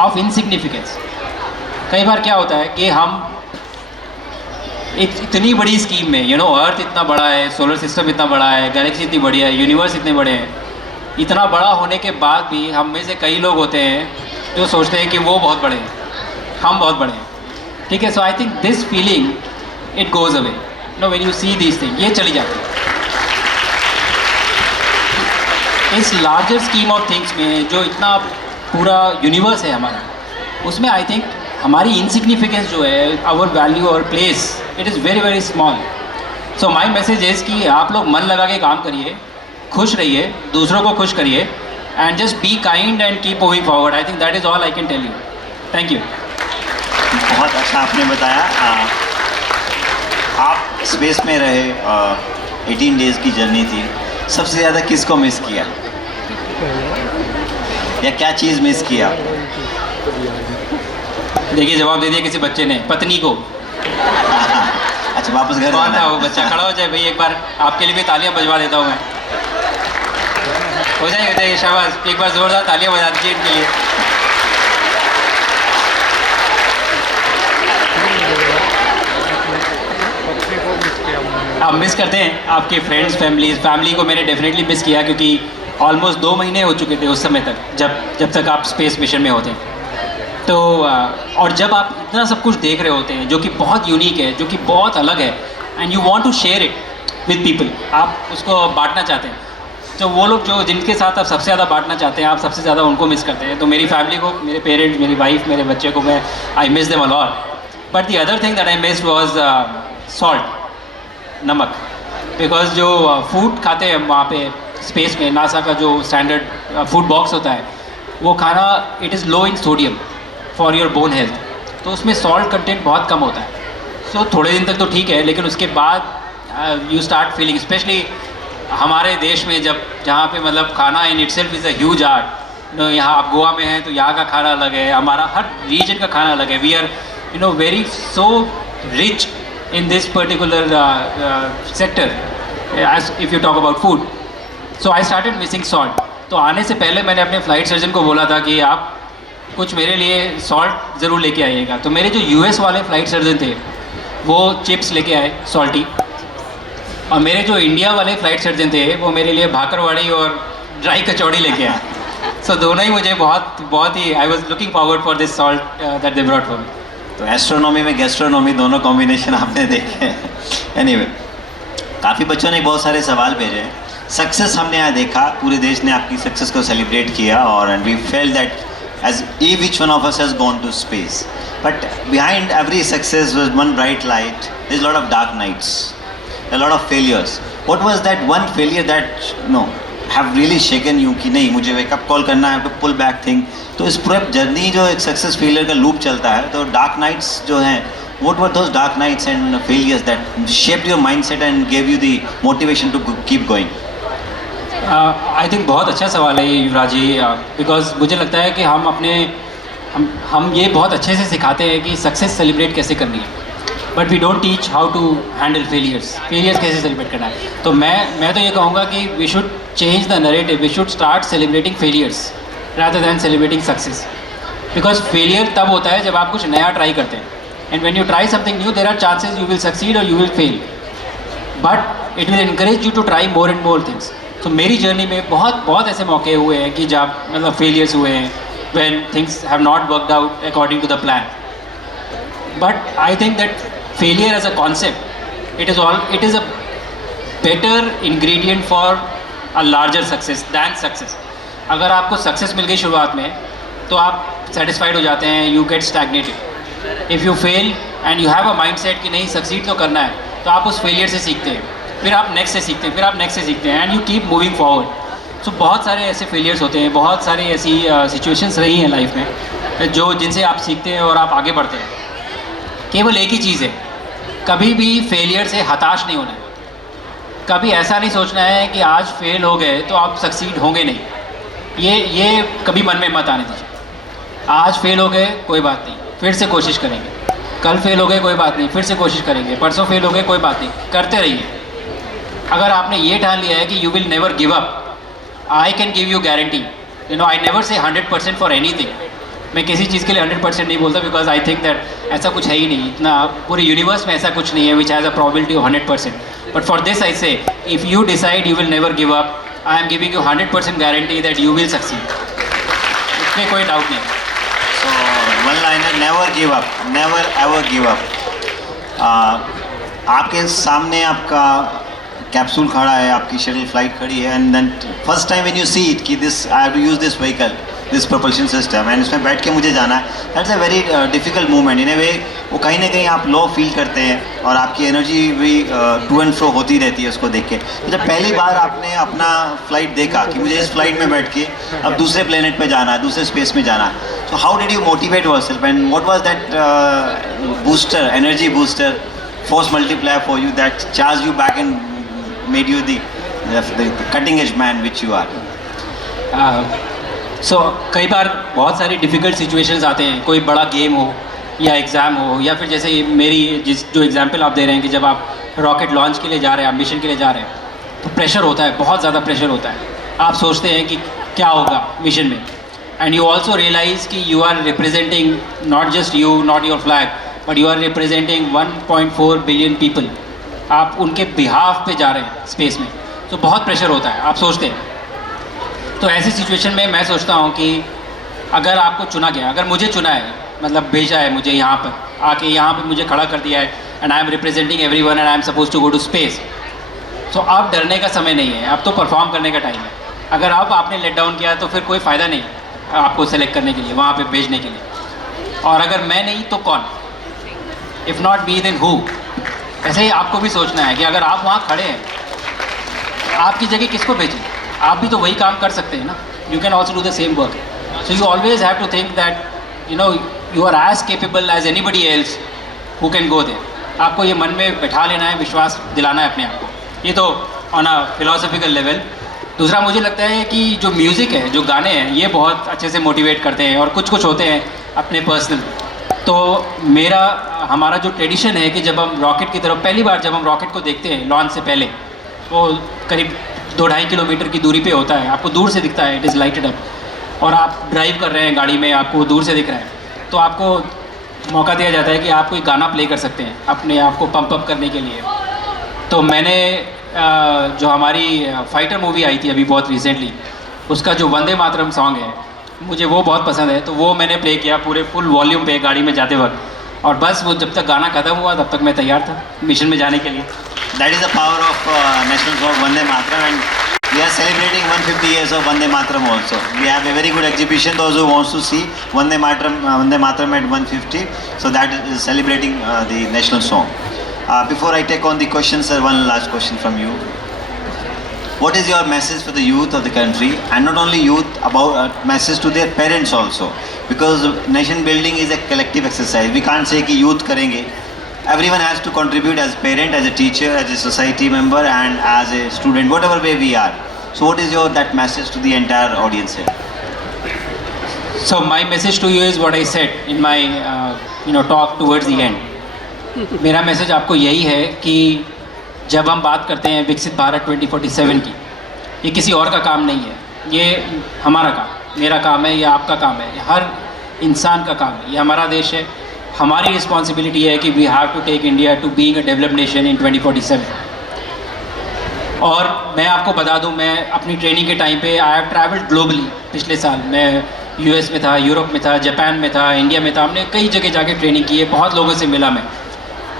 of insignificance. कई बार क्या होता है कि हम एक इतनी बड़ी scheme में, you know, अर्थ इतना बड़ा है, सोलर सिस्टम इतना बड़ा है, गैलेक्सी इतनी बड़ी है, यूनिवर्स इतने बड़े हैं, इतना बड़ा होने के बाद भी हम में से कई लोग होते हैं जो सोचते हैं कि वो बहुत बड़े हैं, हम बहुत बड़े हैं. ठीक है. So I think this feeling it goes away, no, when you see these thing, ये चली जाती है. इस लार्जर स्कीम ऑफ थिंग्स में जो इतना पूरा यूनिवर्स है हमारा, उसमें आई थिंक हमारी इनसिग्निफिकेंस जो है, आवर वैल्यू और place, it is very very small. So my message is कि आप लोग मन लगा के काम करिए, खुश रहिए, दूसरों को खुश करिए, and just be kind and keep moving forward. I think that is all I can tell you. Thank you. बहुत अच्छा आपने बताया. आप स्पेस में रहे, 18 डेज़ की जर्नी थी. सबसे ज़्यादा किसको मिस किया या क्या चीज़ मिस किया? देखिए, जवाब दे दिया किसी बच्चे ने, पत्नी को. अच्छा, वापस घर कौन जाना था है. वो बच्चा? खड़ा हो जाए भाई, एक बार आपके लिए भी तालियां बजवा देता हूँ मैं. हो जाएंगे, शाबाश, एक बार ज़ोरदार तालियां बजा दीजिए इनके लिए. आप मिस करते हैं आपके फ्रेंड्स, फैमिली को मैंने डेफिनेटली मिस किया, क्योंकि ऑलमोस्ट 2 महीने हो चुके थे उस समय तक, जब तक आप स्पेस मिशन में होते हैं. तो और जब आप इतना सब कुछ देख रहे होते हैं जो कि बहुत यूनिक है, जो कि बहुत अलग है, and you want to share it with people, आप उसको बांटना चाहते हैं. तो वो लोग जो जिनके साथ आप सबसे ज़्यादा बांटना चाहते हैं, आप सबसे ज़्यादा उनको मिस करते हैं. तो मेरी फैमिली को, मेरे पेरेंट्स, मेरी वाइफ, मेरे बच्चे को मैं I miss them a lot. But the other thing that I missed was salt, नमक. बिकॉज जो फूड खाते हैं वहाँ पे स्पेस में, नासा का जो स्टैंडर्ड फूड बॉक्स होता है, वो खाना it is low in sodium for your bone health. तो उसमें सॉल्ट कंटेंट बहुत कम होता है. सो थोड़े दिन तक तो ठीक है, लेकिन उसके बाद यू स्टार्ट फीलिंग, स्पेशली हमारे देश में जहाँ पे मतलब खाना in itself is a huge art. यहाँ आप गोवा में हैं तो यहाँ का खाना अलग है, हमारा हर रीजन का खाना अलग है. We are very so rich in this particular sector, as if you talk about food. So I started missing salt. तो आने से पहले मैंने अपने फ्लाइट सर्जन को बोला था कि आप कुछ मेरे लिए सॉल्ट ज़रूर लेके आइएगा. तो मेरे जो यूएस वाले फ्लाइट सर्जन थे वो चिप्स लेके आए सॉल्टी, और मेरे जो इंडिया वाले फ्लाइट सर्जन थे वो मेरे लिए भाकरवाड़ी और ड्राई कचौड़ी लेके आए. सो दोनों ही मुझे बहुत ही, I was looking forward for this salt that they brought for me. तो एस्ट्रोनॉमी में गैस्ट्रोनॉमी दोनों कॉम्बिनेशन आपने देखे. एनीवे, काफ़ी बच्चों ने बहुत सारे सवाल भेजे हैं. सक्सेस हमने यहाँ देखा, पूरे देश ने आपकी सक्सेस को सेलिब्रेट किया, और and we felt that as each one of us has gone to space. But behind every success was one bright light. There is lot of dark nights, a lot of failures. What was that one failure that have really shaken you कि नहीं, मुझे wake up call करना है, to pull back thing? तो इस पूरे journey जो एक सक्सेस फेलियर का लूप चलता है, तो डार्क नाइट्स जो हैं, what were those dark nights and failures that shaped your mindset and gave you the motivation to keep going? I think बहुत अच्छा सवाल है ये युवराज जी, बिकॉज मुझे लगता है कि हम ये बहुत अच्छे से सिखाते हैं कि सक्सेस सेलिब्रेट कैसे करनी है, but we don't teach how to handle failures कैसे सेलिब्रेट करना है. तो मैं तो ये कहूँगा कि we should change the narrative, we should start celebrating failures rather than celebrating success. Because failure तब होता है जब आप कुछ नया ट्राई करते हैं, and when you try something new there are chances you will succeed और you will fail, but it will encourage you to try more and more things. तो मेरी जर्नी में बहुत ऐसे मौके हुए हैं कि जब मतलब फेलियर्स हुए हैं, when things have not worked out according to the plan. But I think that failure as a concept, it is better ingredient for a larger success than success. अगर आपको सक्सेस मिल गई शुरुआत में तो आप सेटिस्फाइड हो जाते हैं, you get stagnated. If you fail and you have a mind set कि नहीं सक्सीड तो करना है, तो आप उस फेलियर से सीखते हैं, फिर आप नेक्स्ट से सीखते हैं, फिर आप नेक्स्ट से सीखते हैं, and you keep moving forward. So बहुत सारे ऐसे फेलियर्स होते हैं, बहुत सारी ऐसी सिचुएशंस रही हैं लाइफ में जो जिनसे आप सीखते हैं और आप आगे बढ़ते हैं. केवल एक ही चीज़ है, कभी भी फेलियर से हताश नहीं होना है. कभी ऐसा नहीं सोचना है कि आज फेल हो गए तो आप सक्सीड होंगे नहीं. ये कभी मन में मत आने दीजिए. आज फेल हो गए कोई बात नहीं, फिर से कोशिश करेंगे. कल फेल हो गए कोई बात नहीं, फिर से कोशिश करेंगे. परसों फेल हो गए कोई बात नहीं, करते रहिए. अगर आपने ये ठान लिया है कि you will never give up, I can give you guarantee, you know, I never say 100% for anything. मैं किसी चीज़ के लिए 100% नहीं बोलता, बिकॉज आई थिंक दैट ऐसा कुछ है ही नहीं. इतना पूरे यूनिवर्स में ऐसा कुछ नहीं है which has a probability of 100%. But for this I say, if you decide you will never give up, I am giving you 100% guarantee that you will succeed. इसमें कोई डाउट नहीं. So one liner, never give up, never ever give up. आपके सामने आपका capsule खड़ा है, आपकी shuttle flight खड़ी है, and then first time when you see it कि this I have to use this vehicle, this propulsion system, and इसमें बैठ के मुझे जाना है, that's a very difficult movement. In a way वो कहीं ना कहीं आप लो फील करते हैं और आपकी एनर्जी भी टू एंड फ्रो होती रहती है उसको देख के. तो जब पहली बार आपने अपना फ्लाइट देखा कि मुझे इस फ्लाइट में बैठ के अब दूसरे प्लेनेट पे जाना है, दूसरे स्पेस में जाना है, so how did you motivate yourself and what was that booster, energy booster, force multiplier for you that charged you back and made you the cutting edge man which you are? सो कई बार बहुत सारी difficult situations आते हैं, कोई बड़ा game हो या exam हो, या फिर जैसे मेरी जो एग्जांपल आप दे रहे हैं कि जब आप रॉकेट लॉन्च के लिए जा रहे हैं, आप मिशन के लिए जा रहे हैं, तो प्रेशर होता है, बहुत ज़्यादा प्रेशर होता है. आप सोचते हैं कि क्या होगा मिशन में, and you also realize कि you are representing not just you, not your flag, but you are representing 1.4 billion people. आप उनके बिहाफ पे जा रहे हैं स्पेस में, तो बहुत प्रेशर होता है, आप सोचते हैं. तो ऐसी सिचुएशन में मैं सोचता हूँ कि अगर आपको चुना गया, अगर मुझे चुना है, मतलब भेजा है मुझे यहाँ पर, आके यहाँ पर मुझे खड़ा कर दिया है, and I am representing everyone and I am suppose to go to space, तो अब डरने का समय नहीं है, अब तो परफॉर्म करने का टाइम है. अगर अब आपने लेट डाउन किया तो फिर कोई फ़ायदा नहीं आपको सेलेक्ट करने के लिए, वहाँ पे भेजने के लिए. और अगर मैं नहीं तो कौन? If not me then who? ऐसे ही आपको भी सोचना है कि अगर आप वहाँ खड़े हैं, आपकी जगह किसको भेजें? आप भी तो वही काम कर सकते हैं ना. You can also do the same work. So you always have to think that you know you are as capable as anybody else who can go there. आपको ये मन में बैठा लेना है, विश्वास दिलाना है अपने आप को. ये तो ऑन अ फिलोसफिकल लेवल. दूसरा मुझे लगता है कि जो म्यूज़िक है, जो गाने हैं, ये बहुत अच्छे से मोटिवेट करते हैं, और कुछ कुछ होते हैं अपने पर्सनल. तो हमारा जो ट्रेडिशन है कि जब हम रॉकेट की तरफ, पहली बार जब हम रॉकेट को देखते हैं लॉन्च से पहले, वो करीब 2-2.5 किलोमीटर की दूरी पे होता है, आपको दूर से दिखता है, इट इज़ लाइटेड अप, और आप ड्राइव कर रहे हैं गाड़ी में, आपको दूर से दिख रहा है, तो आपको मौका दिया जाता है कि आप कोई गाना प्ले कर सकते हैं अपने आप को पंप अप करने के लिए. तो मैंने जो हमारी फाइटर मूवी आई थी अभी बहुत रिसेंटली, उसका जो वंदे मातरम सॉन्ग है, मुझे वो बहुत पसंद है, तो वो मैंने प्ले किया पूरे फुल वॉल्यूम पे गाड़ी में जाते वक्त, और बस वो जब तक गाना ख़त्म हुआ तब तक मैं तैयार था मिशन में जाने के लिए. That is the power of national song Vande Mataram, and we are celebrating 150 years of Vande Mataram also. We have a very good exhibition. Those who wants to see Vande Mataram at 150, so that is celebrating the national song. Before I take on the questions, sir, one last question from you. What is your message for the youth of the country, and not only youth, about message to their parents also? Because nation building is a collective exercise. We can't say कि youth करेंगे. Everyone has to contribute as a parent, as a teacher, as a society member, and as a student, whatever way we are. So what is that message to the entire audience here? So my message to you is what I said in my talk towards the end. मेरा message आपको यही है कि जब हम बात करते हैं विकसित भारत 2047 की, ये किसी और का काम नहीं है, ये हमारा काम, मेरा काम है, ये आपका काम है, हर इंसान का काम है, ये हमारा देश है. हमारी रिस्पॉन्सिबिलिटी है कि we have to take India to being a developed nation in 2047. और मैं आपको बता दूं, मैं अपनी ट्रेनिंग के टाइम पे आई हैव ट्रैवल्ड ग्लोबली. पिछले साल मैं यूएस में था, यूरोप में था, जापान में था, इंडिया में था. हमने कई जगह जाके ट्रेनिंग की है, बहुत लोगों से मिला मैं.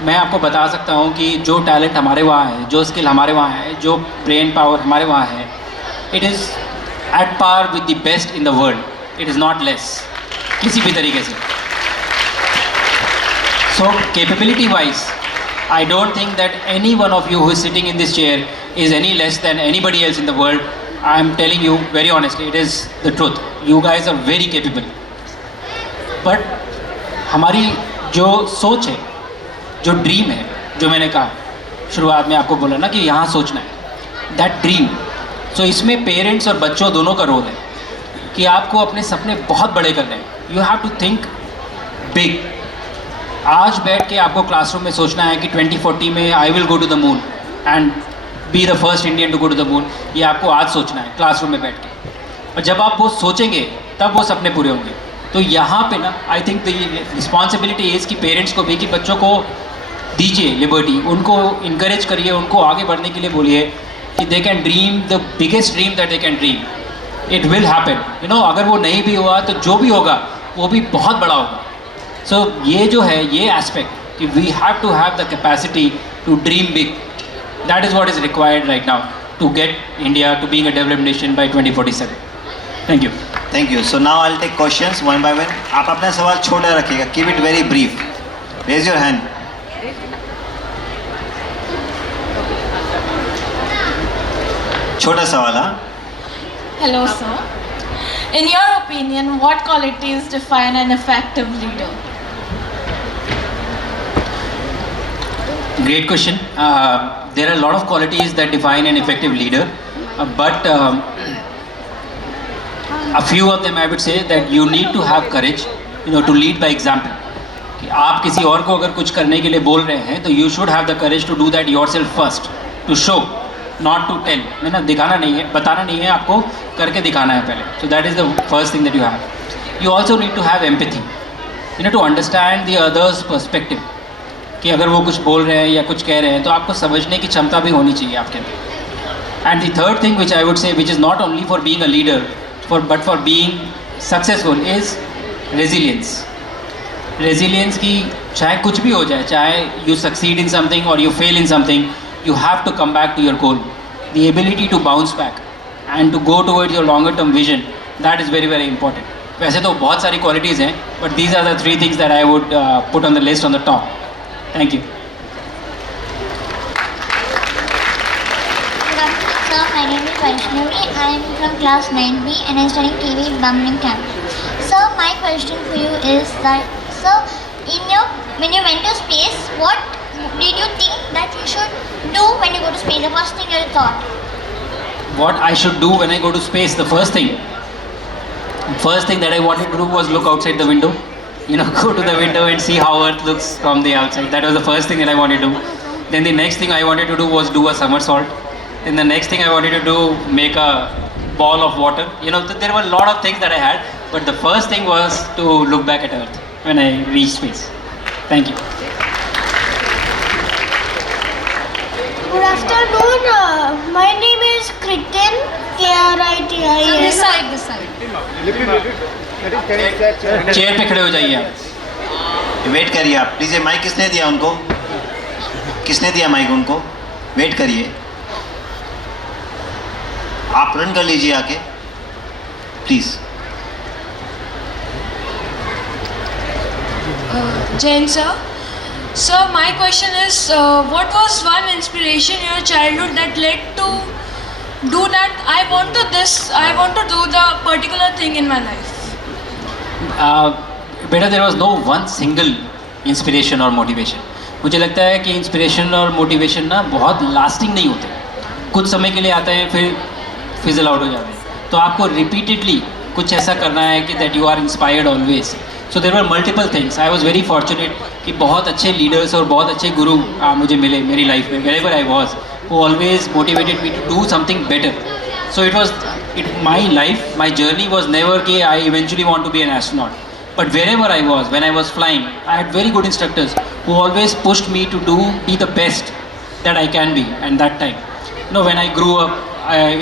मैं आपको बता सकता हूँ कि जो टैलेंट हमारे वहाँ है, जो स्किल हमारे वहाँ है, जो ब्रेन पावर हमारे वहाँ है, it is at par with the best in the world. It is not less किसी भी तरीके से. So capability wise I don't think that any one of you who is sitting in this chair is any less than anybody else in the world. I am telling you very honestly, it is the truth. You guys are very capable. But हमारी जो सोच है, जो dream है, जो मैंने कहा शुरुआत में आपको बोला ना कि यहाँ सोचना है, दैट ड्रीम. सो इसमें पेरेंट्स और बच्चों दोनों का रोल है कि आपको अपने सपने बहुत बड़े करने हैं. You have to think big. आज बैठ के आपको क्लासरूम में सोचना है कि 2040 में I will go to the moon and be the first Indian to go to the moon. ये आपको आज सोचना है क्लासरूम में बैठ के. और जब आप वो सोचेंगे तब वो सपने पूरे होंगे. तो यहाँ पे ना I think the responsibility is कि पेरेंट्स को भी कि बच्चों को दीजिए लिबर्टी, उनको इनकरेज करिए, उनको आगे बढ़ने के लिए बोलिए कि they can dream the biggest dream that they can dream. It will happen. You know, अगर वो नहीं भी हुआ तो जो भी होगा वो भी बहुत बड़ा होगा. सो ये जो है ये एस्पेक्ट कि we have to have the capacity to dream big, that is what is required right now to get India to being a developed nation by 2047. Thank you. Thank you. So now I will take questions one by one. आप अपना सवाल छोटा रखिएगा. Keep it very brief. Raise your hand. छोटा सवाल. हाँ, Hello, sir. In your opinion, what qualities define an effective leader? Great question. There are a lot of qualities that define an effective leader, but a few of them I would say that you need to have courage, you know, to lead by example. कि आप किसी और को अगर कुछ करने के लिए बोल रहे हैं तो you should have the courage to do that yourself first, to show, not to tell. है ना, दिखाना नहीं है, बताना नहीं है, आपको करके दिखाना है पहले. So that is the first thing that you have. You also need to have empathy, you know, to understand the other's perspective. कि अगर वो कुछ बोल रहे हैं या कुछ कह रहे हैं तो आपको समझने की क्षमता भी होनी चाहिए आपके अंदर. And the third thing which I would से, which is not only for being a leader but for being successful, is resilience. Resilience की चाहे कुछ भी हो जाए, चाहे यू सक्सीड इन समथिंग और you fail in something, you have to come back to your goal. The ability to bounce back and to go towards your longer term vision, that is very very important. वैसे तो बहुत सारी qualities हैं, but these are the three things that I would put on the list on the top. Thank you. Good afternoon, sir. My name is Vaishnavi. I am from class 9B and I am studying TV in Bamling Camp. Sir, my question for you is that, sir, when you went to space, what did you think that you should do when you go to space? The first thing you thought. What I should do when I go to space? The first thing that I wanted to do was look outside the window. You know, go to the window and see how Earth looks from the outside. That was the first thing that I wanted to do. Then the next thing I wanted to do was do a somersault. Then the next thing I wanted to do, make a ball of water. You know, there were a lot of things that I had, but the first thing was to look back at Earth when I reached space. Thank you. Good afternoon. My name is Kritin. K-R-I-T-I-N. This side. Chair पे खड़े हो जाइए आप. Wait करिए आप please. Mic किसने दिया उनको? किसने दिया माइक उनको? वेट करिए. आप रन कर लीजिए आके please. Jain sir. Sir, my question is, what was one inspiration in your childhood that led to do that? I want to do the particular thing in my life. बेटा, there was no one single inspiration or motivation. मुझे लगता है कि inspiration और motivation ना बहुत lasting नहीं होते. कुछ समय के लिए आते हैं फिर फिजल आउट हो जाते हैं. तो आपको रिपीटेडली कुछ ऐसा करना है कि that you are inspired always. So there were multiple things. I was very fortunate कि बहुत अच्छे लीडर्स और बहुत अच्छे गुरु मुझे मिले मेरी लाइफ में. Wherever I was, who always motivated me to do something better. So my life, my journey was never कि I eventually want to be an astronaut. But wherever I was, when I was flying, I had very good instructors who always pushed me to be the best that I can be. And that time, you know, when I grew up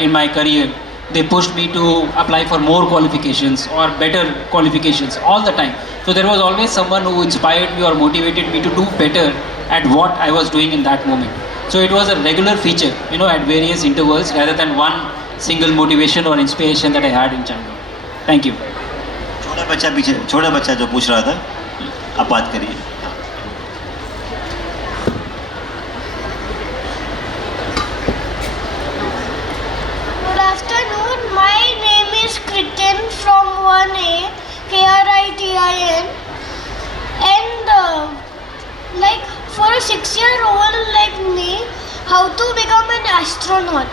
in my career, they pushed me to apply for more qualifications or better qualifications all the time. So there was always someone who inspired me or motivated me to do better at what I was doing in that moment. So it was a regular feature, at various intervals rather than one single motivation or inspiration that I had in childhood. Thank you. छोटा बच्चा जो पूछ रहा था, आप बात करिए. Good afternoon. My name is Kritin from 1A, KRITIN. And like for a 6-year-old like me, how to become an astronaut?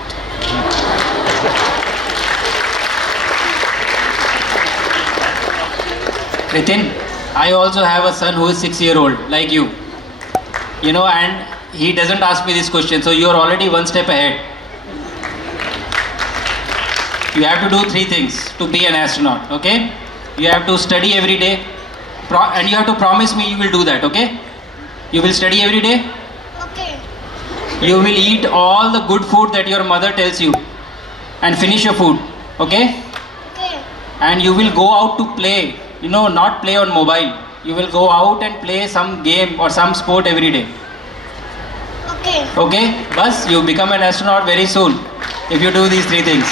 Kritin, I also have a son who is 6-year-old like you. And he doesn't ask me this question, so you are already one step ahead. You have to do 3 things to be an astronaut, okay? You have to study every day, and you have to promise me you will do that, okay? You will study every day. Okay. You will eat all the good food that your mother tells you, and finish your food, okay? Okay. And you will go out to play, not play on mobile. You will go out and play some game or some sport every day. Okay. Okay? Bas, you become an astronaut very soon if you do these 3 things.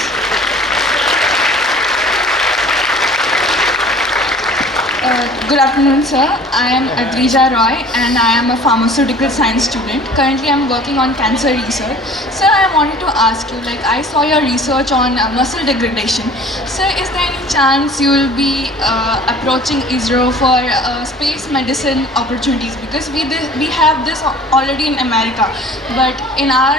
Good afternoon, sir. I am Adrija Roy and I am a pharmaceutical science student. Currently, I am working on cancer research. Sir, I wanted to ask you, I saw your research on muscle degradation. Sir, is there any chance you will be approaching ISRO for space medicine opportunities? Because we have this already in America, but in our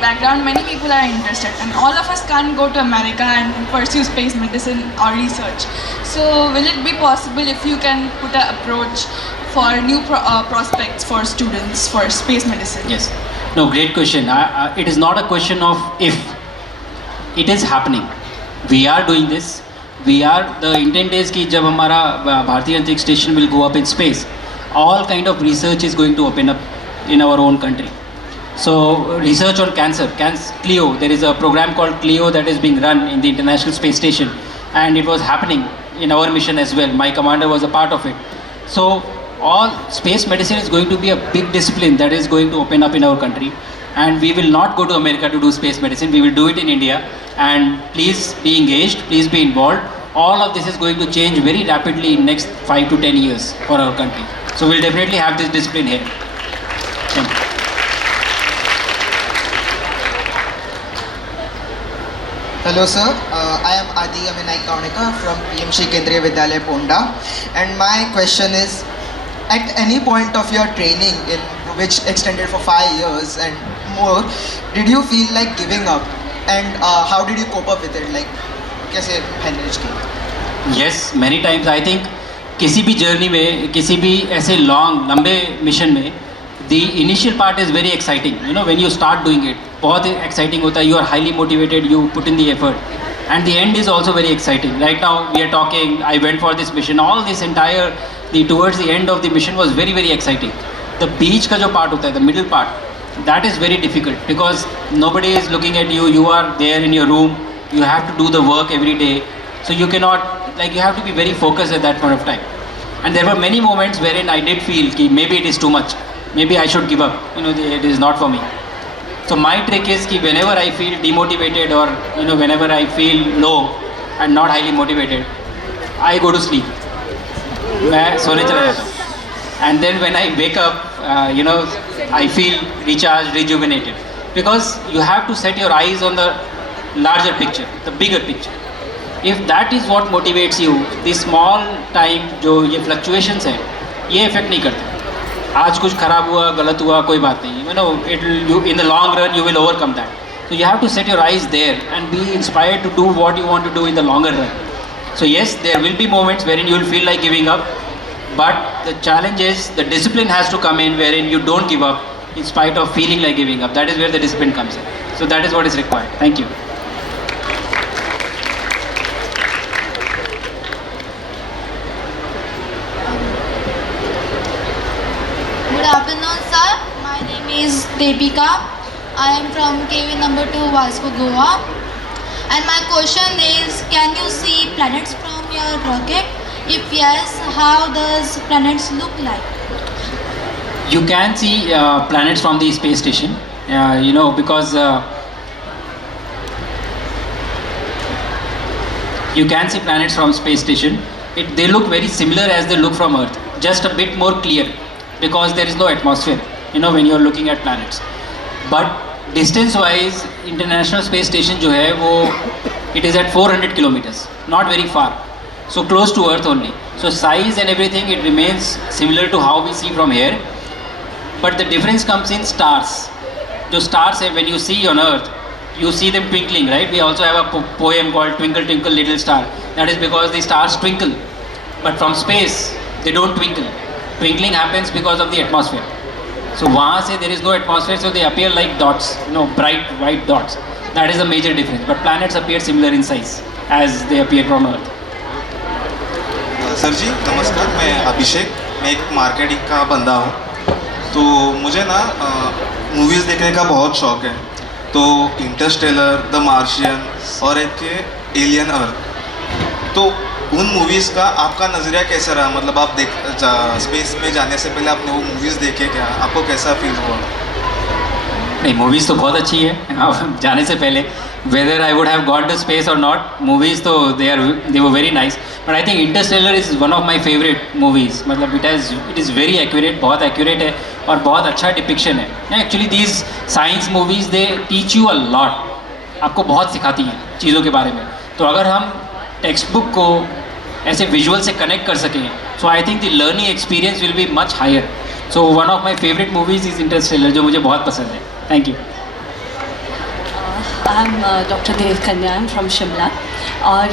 background, many people are interested, and all of us can't go to America and pursue space medicine or research. So, will it be possible if you can put an approach for new prospects for students for space medicine? Yes. No, great question. It is not a question of if. It is happening. We are doing this. The intent is कि जब हमारा भारतीय अंतरिक्ष station will go up in space, all kind of research is going to open up in our own country. So research on cancer, CLIO, there is a program called CLIO that is being run in the International Space Station, and it was happening in our mission as well. My commander was a part of it. So all space medicine is going to be a big discipline that is going to open up in our country, and we will not go to America to do space medicine. We will do it in India, and please be engaged, please be involved. All of this is going to change very rapidly in next 5 to 10 years for our country. So we'll definitely have this discipline here. Thank you. Hello sir, I am Adi Aminai Kaunika from PMC Kendriya Vidyalaya Ponda, and my question is, at any point of your training, in which extended for 5 years and more, did you feel like giving up, and how did you cope up with it? कैसे manage किया? Yes, many times. I think किसी भी journey में, किसी भी ऐसे long लंबे mission में, the initial part is very exciting. When you start doing it, बहुत exciting होता है. You are highly motivated. You put in the effort, and the end is also very exciting. Right now we are talking. I went for this mission. All this entire towards the end of the mission was very, very exciting. The beach का जो part होता है, the middle part, that is very difficult because nobody is looking at you. You are there in your room. You have to do the work every day. So you cannot, you have to be very focused at that point of time. And there were many moments wherein I did feel that maybe it is too much. Maybe I should give up. It is not for me. So my trick is that whenever I feel demotivated or whenever I feel low and not highly motivated, I go to sleep. मैं सोने चला जाता हूँ. And then when I wake up, I feel recharged, rejuvenated. Because you have to set your eyes on the larger picture, the bigger picture. If that is what motivates you, the small time जो ये fluctuations हैं, ये affect नहीं करते. आज कुछ खराब हुआ, गलत हुआ, कोई बात नहीं. In the long run you will overcome that. So you have to set your eyes there and be inspired to do what you want to do in the longer run. So yes, there will be moments wherein you will feel like giving up, but the challenge is the discipline has to come in wherein you don't give up in spite of feeling like giving up. That is where the discipline comes in. So that is what is required. Thank you. Good afternoon, sir. My name is Devika. I am from KV number 2, Vasco, Goa. And my question is, can you see planets from your rocket? If yes, how does planets look like? You can see planets from the space station, because you can see planets from space station. They look very similar as they look from Earth, just a bit more clear because there is no atmosphere, when you are looking at planets. But distance wise, International Space Station जो है वो it is at 400 kilometers, not very far, so close to Earth only. So size and everything, it remains similar to how we see from here, but the difference comes in stars. The stars, when you see on Earth, you see them twinkling, right? We also have a poem called Twinkle Twinkle Little Star. That is because the stars twinkle, but from space they don't twinkle. Twinkling happens because of the atmosphere. So वहाँ से there is no atmosphere, so they appear like dots, bright white dots. That is a major difference. But planets appear similar in size as they appear from Earth. Sir जी नमस्कार, मैं अभिषेक, मैं एक marketing का बंदा हूँ। तो मुझे ना मूवीज़ देखने का बहुत शौक़ है। तो इंटरस्टेलर, द मार्शियन और एक एलियन अर्थ, तो उन मूवीज़ का आपका नज़रिया कैसा रहा? मतलब आप स्पेस में जाने से पहले आपने वो मूवीज़ देखे क्या? आपको कैसा फील हुआ? नहीं, मूवीज़ तो बहुत अच्छी है। जाने से पहले whether I would have gone to space or not, movies तो they were very nice. But I think Interstellar is one of my favorite movies. मतलब it is very accurate, बहुत accurate है और बहुत अच्छा depiction है. Actually these science movies they teach you a lot. आपको बहुत सिखाती हैं चीज़ों के बारे में. तो अगर हम टेक्स्ट बुक को ऐसे विजुअल से कनेक्ट कर सकें, so I think the learning experience will be much higher. So one of my favorite movies is Interstellar, जो मुझे बहुत पसंद है. Thank you. I'm Dr. Dev Kanya, I'm from Shimla. और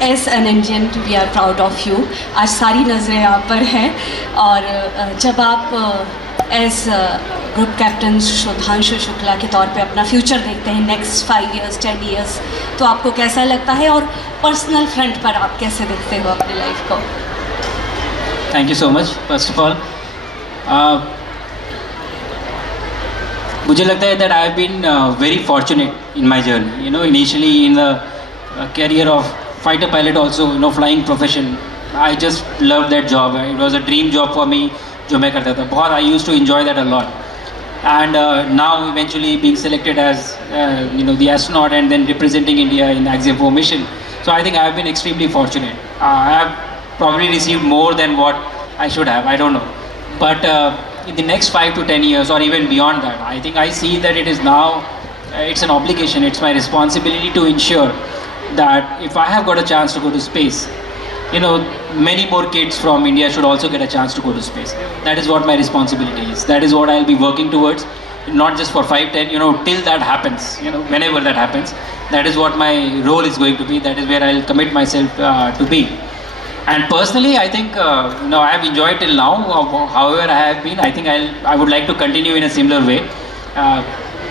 as an Indian we are proud of you. आज सारी नज़रें आप पर हैं और जब आप as group captain Shubhanshu Shukla के तौर पे अपना फ्यूचर देखते हैं नेक्स्ट 5 years 10 years, तो आपको कैसा लगता है और पर्सनल फ्रंट पर आप कैसे देखते हो अपनी लाइफ को? Thank you so much. First of all, मुझे लगता है that I have been very fortunate in my journey. Initially in the career of fighter pilot also, flying profession. I just loved that job. It was a dream job for me. जो मैं करता था बहुत, I used to enjoy that a lot. And now eventually being selected as the astronaut and then representing India in Axiom 4 mission. So I think I have been extremely fortunate. I have probably received more than what I should have. I don't know. But in the next 5 to 10 years or even beyond that, I think I see that it is now, it's an obligation, it's my responsibility to ensure that if I have got a chance to go to space, many more kids from India should also get a chance to go to space. That is what my responsibility is. That is what I'll be working towards, not just for 5, 10, till that happens, whenever that happens. That is what my role is going to be. That is where I'll commit myself to be. And personally, I think, I have enjoyed till now, however I have been. I think I would like to continue in a similar way.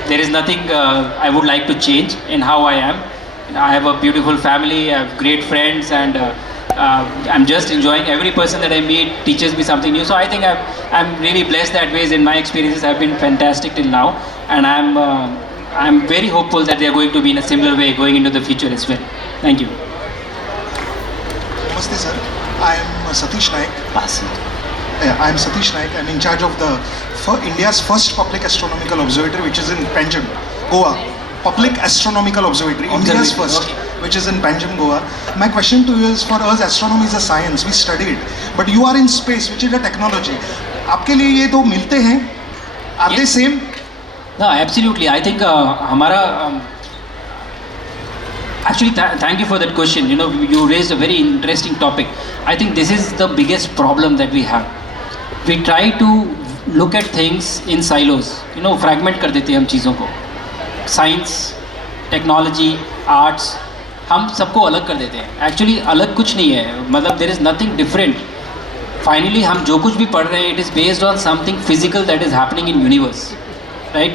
There is nothing I would like to change in how I am. I have a beautiful family, I have great friends, and I'm just enjoying every person that I meet teaches me something new. So I think I'm really blessed that ways, and my experiences have been fantastic till now. And I'm very hopeful that they are going to be in a similar way going into the future as well. Thank you. Namaste sir, I am Satish Naik. I am Satish Naik. I am in charge of India's first public astronomical observatory, which is in Panjim, Goa. Public Astronomical Observatory, India's first, which is in Panjim, Goa. My question to you is, for us, astronomy is a science, we study it. But you are in space, which is a technology. आपके लिए ये दो मिलते हैं? Are they same? No, absolutely. I think actually, thank you for that question. You raised a very interesting topic. I think this is the biggest problem that we have. We try to look at things in silos. Fragment कर देते हैं हम चीज़ों को. Science, technology, arts, हम सबको अलग कर देते हैं. Actually, अलग कुछ नहीं है. मतलब there is nothing different. Finally, हम जो कुछ भी पढ़ रहे हैं, it is based on something physical that is happening in universe, right?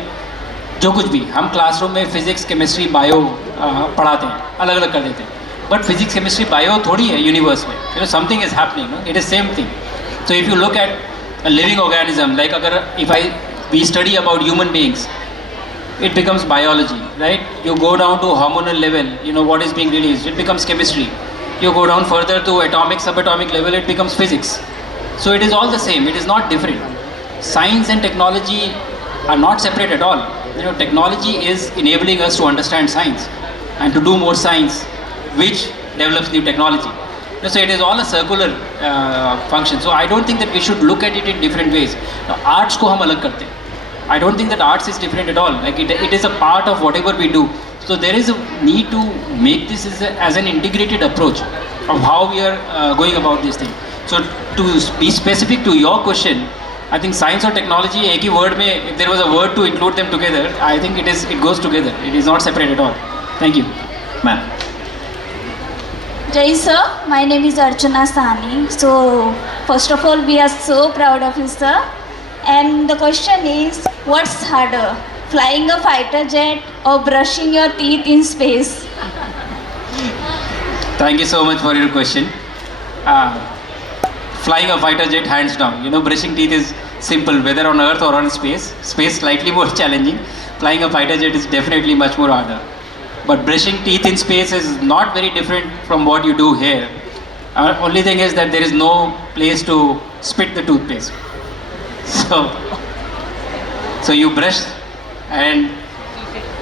जो कुछ भी हम क्लासरूम में फिजिक्स, केमिस्ट्री, बायो पढ़ाते हैं, अलग अलग कर देते हैं. बट फिजिक्स, केमिस्ट्री, बायो थोड़ी है यूनिवर्स में. Something is happening. It is same thing. So if you look at living organism, like अगर if we study about human beings, it becomes biology, right? You go down to hormonal level, what is being released, it becomes chemistry. You go down further to atomic, subatomic level, it becomes physics. So it is all the same, it is not different. science and technology are not separate at all. Technology is enabling us to understand science and to do more science, which develops new technology. So it is all a circular function. So I don't think that we should look at it in different ways. Now, arts ko hum alag karte hain. I don't think that arts is different at all. Like it is a part of whatever we do. So there is a need to make this as an integrated approach of how we are going about this thing. So to be specific to your question, I think science or technology, एक ही word में, if there was a word to include them together, I think it goes together. It is not separate at all. Thank you. Ma'am. Jai sir, my name is Archana Sani. So first of all, we are so proud of you, sir. And the question is, what's harder, flying a fighter jet or brushing your teeth in space? Thank you so much for your question. Flying a fighter jet, hands down. Brushing teeth is simple, whether on Earth or on space. Space slightly more challenging. Flying a fighter jet is definitely much more harder. But brushing teeth in space is not very different from what you do here. Only thing is that there is no place to spit the toothpaste. So you brush and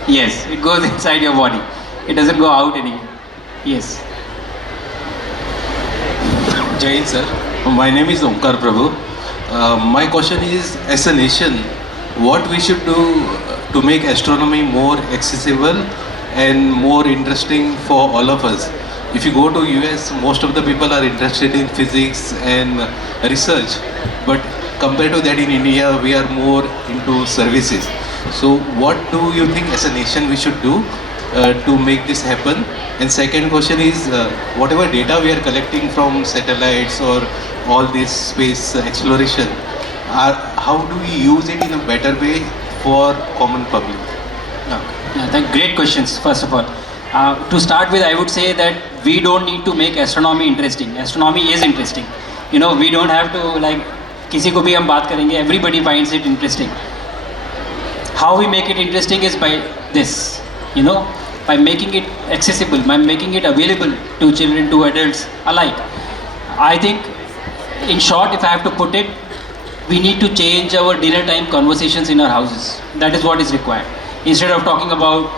yes, it goes inside your body. It doesn't go out anywhere. Yes. Jai sir, my name is Omkar Prabhu. My question is, as a nation, what we should do to make astronomy more accessible and more interesting for all of us? If you go to US, most of the people are interested in physics and research, but compared to that in India, we are more into services. So what do you think as a nation we should do to make this happen? And second question is, whatever data we are collecting from satellites or all this space exploration, how do we use it in a better way for common public? Great questions, first of all. To start with, I would say that we don't need to make astronomy interesting. Astronomy is interesting. We don't have to like, किसी को भी हम बात करेंगे, everybody finds it interesting. How we make it interesting is by this, by making it accessible, by making it available to children, to adults alike. I think, in short, if I have to put it, we need to change our dinner time conversations in our houses. That is what is required. Instead of talking about,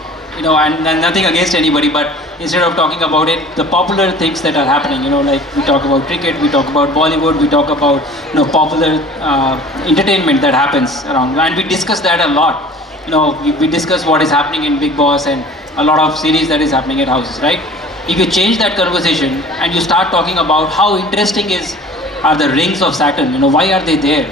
and nothing against anybody, but instead of talking about it, the popular things that are happening, like we talk about cricket, we talk about Bollywood, we talk about, popular entertainment that happens around, and we discuss that a lot. We discuss what is happening in Big Boss and a lot of series that is happening at houses, right? If you change that conversation and you start talking about how interesting are the rings of Saturn, why are they there?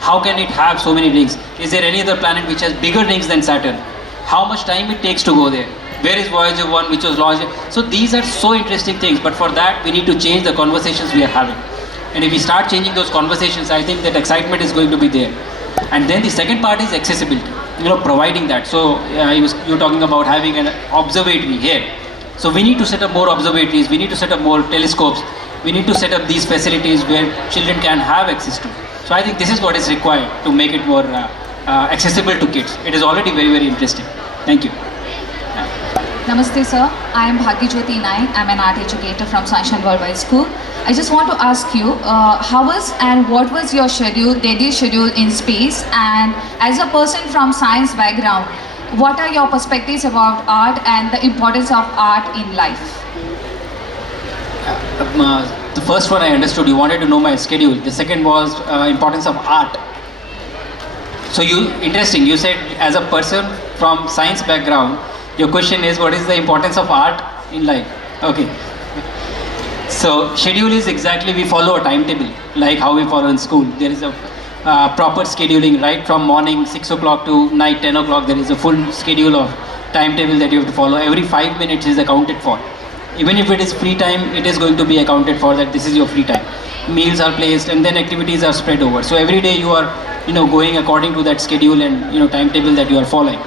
How can it have so many rings? Is there any other planet which has bigger rings than Saturn? How much time it takes to go there? Where is Voyager 1 which was launched? So these are so interesting things, but for that we need to change the conversations we are having. And if we start changing those conversations, I think that excitement is going to be there. And then the second part is accessibility, providing that. So you're talking about having an observatory here. So we need to set up more observatories, we need to set up more telescopes, we need to set up these facilities where children can have access to. So I think this is what is required to make it more accessible to kids. It is already very, very interesting. Thank you. Namaste sir, I am Bhagyajyoti Naik. I am an art educator from Sunshine Worldwide School. I just want to ask you, how was and what was your daily schedule in space, and as a person from science background, what are your perspectives about art and the importance of art in life? The first one I understood, you wanted to know my schedule. The second was importance of art. So interesting, you said as a person from science background, your question is what is the importance of art in life? Okay. So schedule is exactly, we follow a timetable like how we follow in school. There is a proper scheduling right from morning 6 o'clock to night 10 o'clock. There is a full schedule of timetable that you have to follow. Every 5 minutes is accounted for. Even if it is free time, it is going to be accounted for that this is your free time. Meals are placed and then activities are spread over. So every day you are going according to that schedule and timetable that you are following.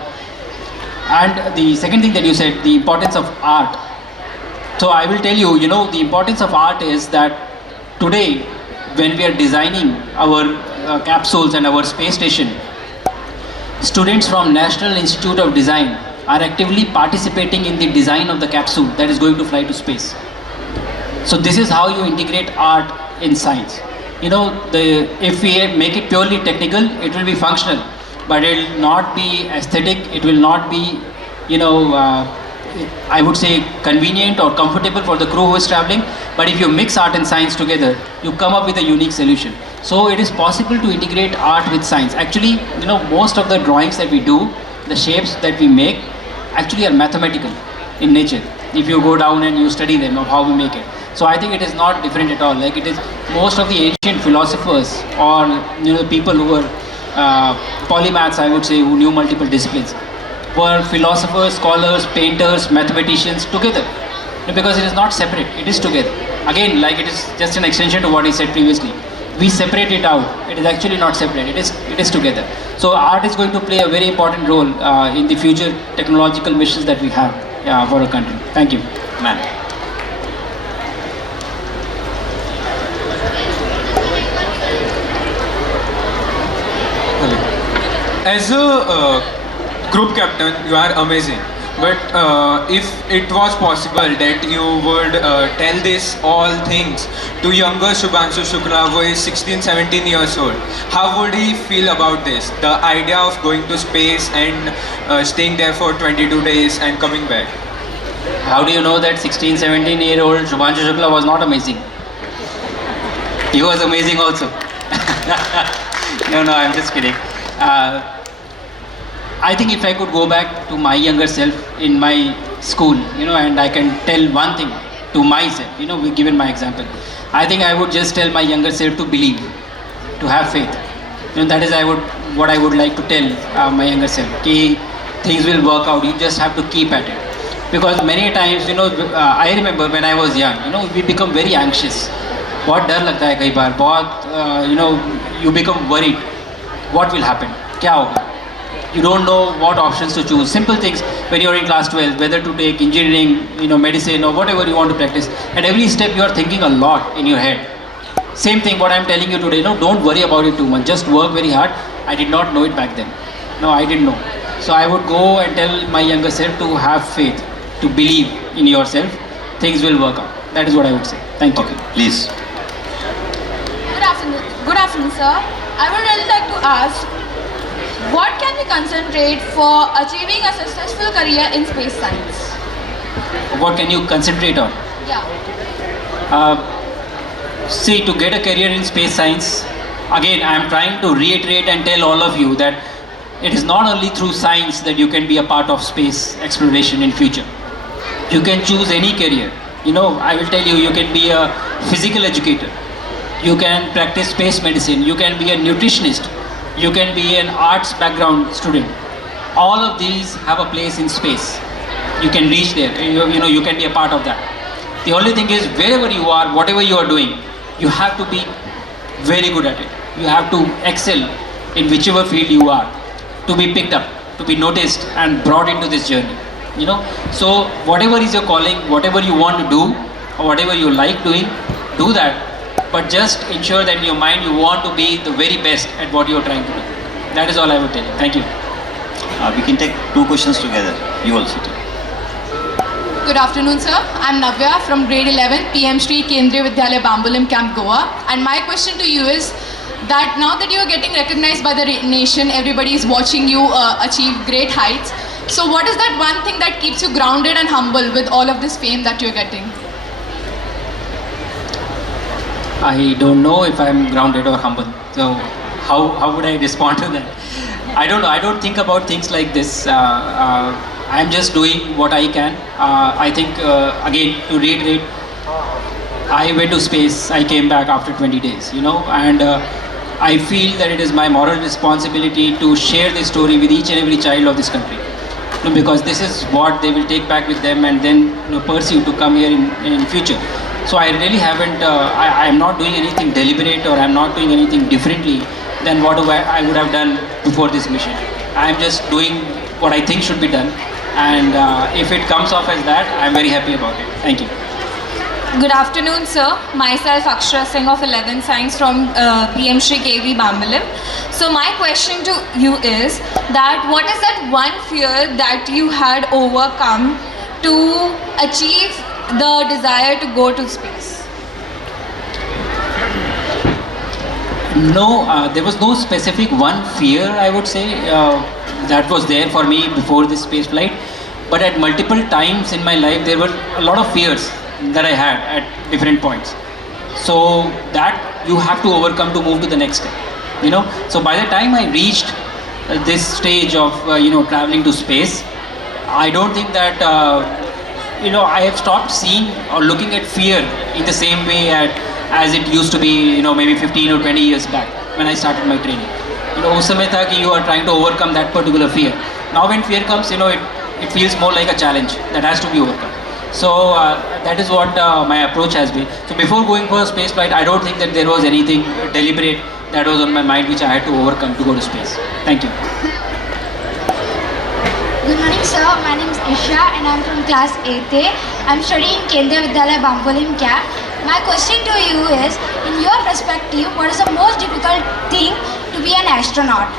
And the second thing that you said, the importance of art. So I will tell you, the importance of art is that today when we are designing our capsules and our space station, students from National Institute of Design are actively participating in the design of the capsule that is going to fly to space. So this is how you integrate art in science. if we make it purely technical, it will be functional, but it will not be aesthetic. It will not be, I would say, convenient or comfortable for the crew who is traveling. But if you mix art and science together, you come up with a unique solution. So it is possible to integrate art with science. Actually, most of the drawings that we do, the shapes that we make, actually are mathematical in nature. If you go down and you study them of how we make it. So I think it is not different at all. Like, it is most of the ancient philosophers or people who were polymaths, I would say, who knew multiple disciplines, were philosophers, scholars, painters, mathematicians together. Because it is not separate, it is together. Again, like, it is just an extension to what I said previously. We separate it out. It is actually not separate. It is together. So art is going to play a very important role in the future technological missions that we have for our country. Thank you. Ma'am. As a group captain, you are amazing. But if it was possible that you would tell this all things to younger Shubhanshu Shukla, who is 16-17 years old, how would he feel about this? The idea of going to space and staying there for 22 days and coming back. How do you know that 16-17-year-old Shubhanshu Shukla was not amazing? He was amazing also. No, I'm just kidding. I think if I could go back to my younger self in my school, and I can tell one thing to myself, given my example, I think I would just tell my younger self to believe, to have faith. That is what I would like to tell my younger self. Things will work out. You just have to keep at it. Because many times, I remember when I was young, we become very anxious. बहुत डर लगता है कई बार, बहुत you become worried. What will happen? क्या होगा? You don't know what options to choose. Simple things when you're in class 12, whether to take engineering, medicine or whatever you want to practice. At every step you are thinking a lot in your head. Same thing what I'm telling you today, don't worry about it too much. Just work very hard. I did not know it back then. No, I didn't know. So I would go and tell my younger self to have faith, to believe in yourself. Things will work out. That is what I would say. Thank you. Okay, please. Good afternoon, sir. I would really like to ask, what can we concentrate for achieving a successful career in space science? What can you concentrate on? Yeah. See, to get a career in space science, again, I am trying to reiterate and tell all of you that it is not only through science that you can be a part of space exploration in future. You can choose any career. I will tell you, you can be a physical educator. You can practice space medicine. You can be a nutritionist. You can be an arts background student. All of these have a place in space. You can reach there. You can be a part of that. The only thing is, wherever you are, whatever you are doing, you have to be very good at it. You have to excel in whichever field you are, to be picked up, to be noticed and brought into this journey. So whatever is your calling, whatever you want to do, or whatever you like doing, do that. But just ensure that in your mind you want to be the very best at what you are trying to do. That is all I would tell you. Thank you. We can take two questions together. You also take. Good afternoon, sir. I'm Navya from grade 11, PM Shri Kendriya Vidyalaya Bambolim Camp, Goa. And my question to you is that now that you are getting recognized by the nation, everybody is watching you achieve great heights. So what is that one thing that keeps you grounded and humble with all of this fame that you're getting? I don't know if I'm grounded or humble. So how would I respond to that? I don't know. I don't think about things like this. I'm just doing what I can. I think, again, to reiterate, I went to space. I came back after 20 days, and I feel that it is my moral responsibility to share this story with each and every child of this country. Because this is what they will take back with them and then pursue to come here in future. So I really haven't, I am not doing anything deliberate, or I am not doing anything differently than what I would have done before this mission. I am just doing what I think should be done, and if it comes off as that, I am very happy about it. Thank you. Good afternoon, sir. Myself, Akshara Singh of 11th Science from PM Shri KV Bambolim. So my question to you is that what is that one fear that you had overcome to achieve the desire to go to space? No, there was no specific one fear, I would say, that was there for me before this space flight. But at multiple times in my life, there were a lot of fears that I had at different points. So that you have to overcome to move to the next step. So by the time I reached this stage of traveling to space, I don't think that I have stopped seeing or looking at fear in the same way as it used to be, maybe 15 or 20 years back when I started my training. उस समय था कि you are trying to overcome that particular fear. Now when fear comes, it feels more like a challenge that has to be overcome. So that is what my approach has been. So before going for a space flight, I don't think that there was anything deliberate that was on my mind which I had to overcome to go to space. Thank you. Good morning, sir. My name is Isha and I'm from class 8A. I'm studying Kendriya Vidyalaya Bambolim Camp. My question to you is, in your perspective, what is the most difficult thing to be an astronaut?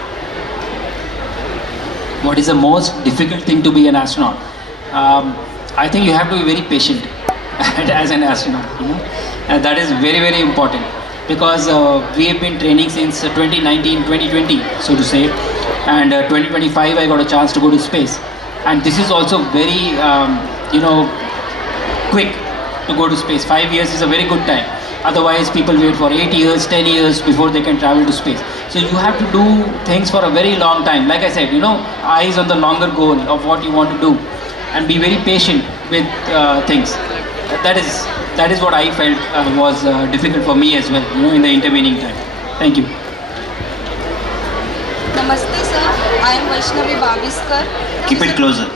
What is the most difficult thing to be an astronaut? I think you have to be very patient as an astronaut. And that is very, very important because we have been training since 2019, 2020, so to say. And 2025 I got a chance to go to space, and this is also very quick to go to space. 5 years is a very good time. Otherwise people wait for 8 years, 10 years before they can travel to space. So you have to do things for a very long time. Like I said, eyes on the longer goal of what you want to do, and be very patient with things. That is what I felt was difficult for me as well, in the intervening time. Thank you. Namaste sir, I am Vaishnavi Babiskar. Keep it closer.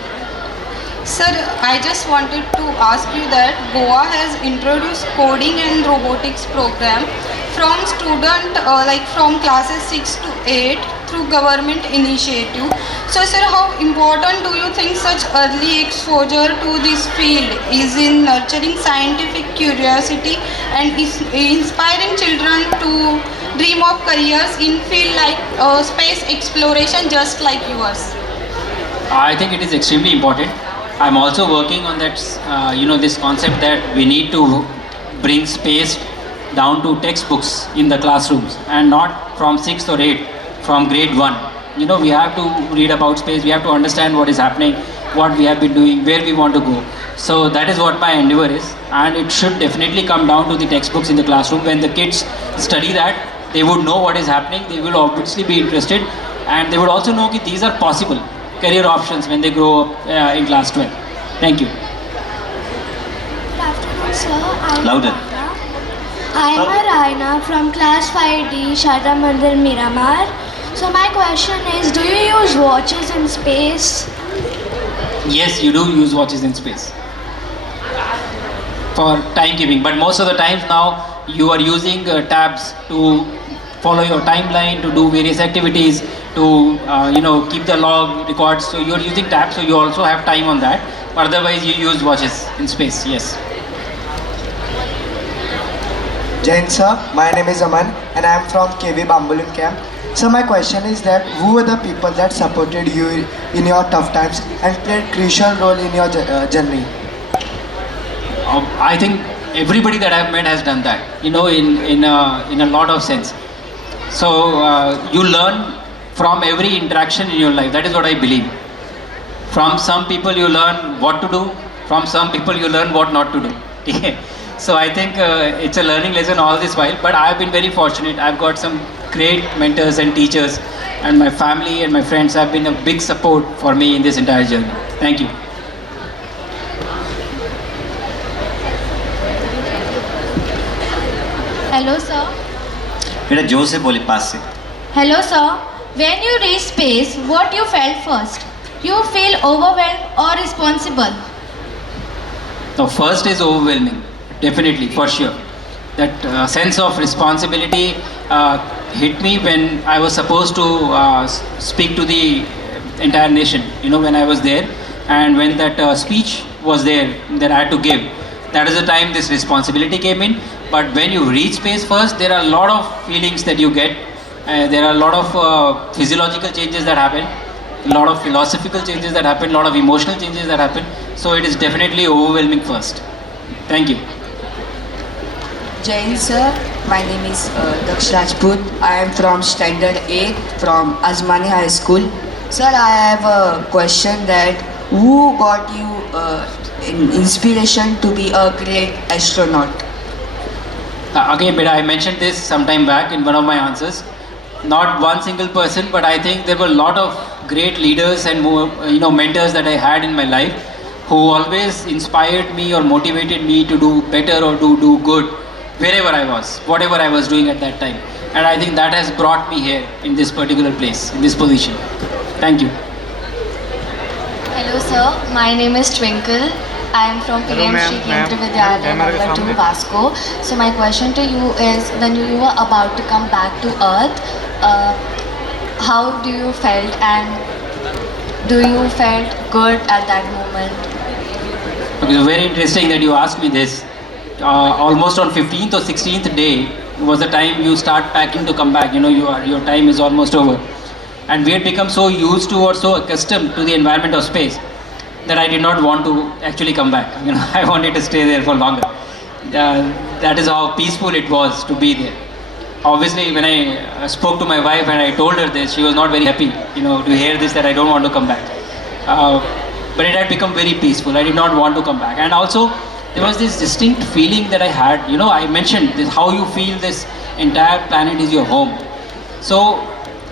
Sir, I just wanted to ask you that Goa has introduced coding and robotics program from student from classes 6 to 8 through government initiative. So sir, how important do you think such early exposure to this field is in nurturing scientific curiosity and is inspiring children to dream of careers in field like space exploration just like yours? I think it is extremely important. I'm also working on that, this concept that we need to bring space down to textbooks in the classrooms and not from 6th or 8th, from grade 1. We have to read about space, we have to understand what is happening, what we have been doing, where we want to go. So that is what my endeavor is, and it should definitely come down to the textbooks in the classroom. When the kids study that, they would know what is happening, they will obviously be interested, and they would also know that these are possible career options when they grow up in class 12. Thank you. Good afternoon, sir. Louder. I am Raina from class 5D, Sharda Mandir, Miramar. So my question is, do you use watches in space? Yes, you do use watches in space for timekeeping, but most of the times now you are using tabs to follow your timeline, to do various activities, to keep the log records. So you are using tabs, so you also have time on that. Otherwise you use watches in space. Yes. Jain sir, my name is Aman and I am from KV Bambolim Camp. So my question is that who were the people that supported you in your tough times and played crucial role in your journey? I think everybody that I've met has done that, in a lot of sense. So you learn from every interaction in your life. That is what I believe. From some people you learn what to do, from some people you learn what not to do. So I think it's a learning lesson all this while, but I have been very fortunate. I've got some great mentors and teachers, and my family and my friends have been a big support for me in this entire journey. Thank you. Hello sir. बेटा जोर से बोले पास से. Hello sir. When you reach space, what you felt first? You feel overwhelmed or responsible? The first is overwhelming, definitely, for sure. That sense of responsibility hit me when I was supposed to speak to the entire nation, when I was there, and when that speech was there that I had to give. That is the time this responsibility came in. But when you reach space first, there are a lot of feelings that you get. There are a lot of physiological changes that happen, a lot of philosophical changes that happen, a lot of emotional changes that happen. So it is definitely overwhelming first. Thank you. Jain sir, my name is Daksh Rajput. I am from Standard 8 from Azmani High School. Sir, I have a question that who got you inspiration to be a great astronaut? Again, but I mentioned this some time back in one of my answers. Not one single person, but I think there were a lot of great leaders and mentors that I had in my life who always inspired me or motivated me to do better or to do good wherever I was, whatever I was doing at that time. And I think that has brought me here in this particular place, in this position. Thank you. Hello sir, my name is Twinkle. I am from PM Shri Kendra Vidyalaya number 2 Vasco. So my question to you is, when you were about to come back to Earth, how do you felt, and do you felt good at that moment? Okay, so very interesting that you asked me this. Almost on 15th or 16th day was the time you start packing to come back. Your time is almost over. And we had become so used to or so accustomed to the environment of space that I did not want to actually come back. I wanted to stay there for longer. That is how peaceful it was to be there. Obviously, when I spoke to my wife and I told her this, she was not very happy, to hear this, that I don't want to come back. But it had become very peaceful. I did not want to come back. And also, there was this distinct feeling that I had. I mentioned this, how you feel this entire planet is your home. So,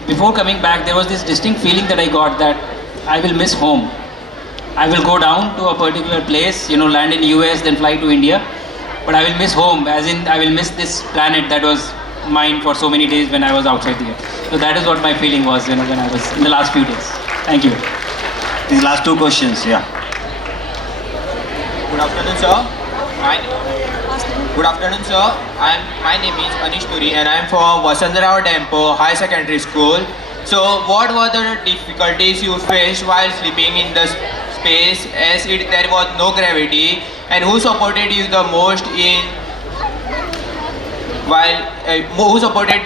before coming back, there was this distinct feeling that I got that I will miss home. I will go down to a particular place, land in US, then fly to India. But I will miss home, as in I will miss this planet that was mine for so many days when I was outside here. So that is what my feeling was, when I was in the last few days. Thank you. These last two questions, yeah. Good afternoon, sir. Good afternoon, sir. My name is Anish Puri and I am from Vasandrao Tempo High Secondary School. So, what were the difficulties you faced while sleeping in the space, as there was no gravity, and who supported you the most in who supported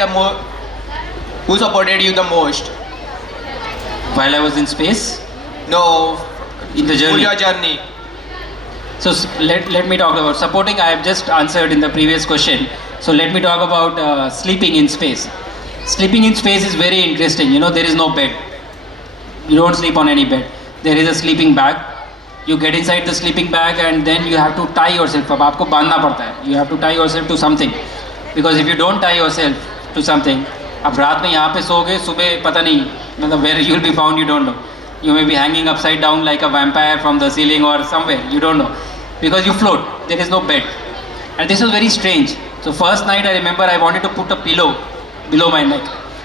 you the most while I was in space? No, in the journey. Your journey. So let me talk about supporting. I have just answered in the previous question. So let me talk about sleeping in space. Sleeping in space is very interesting. There is no bed. You don't sleep on any bed. There is a sleeping bag. You get inside the sleeping bag and then you have to tie yourself up. आपको बांधना पड़ता है. You have to tie yourself to something. Because if you don't tie yourself to something, अब रात में यहाँ पे सोओगे, सुबह पता नहीं, मतलब where you will be found, you don't know. You may be hanging upside down like a vampire from the ceiling or somewhere, you don't know. Because you float, there is no bed. And this was very strange. So first night I remember I wanted to put a pillow below my neck.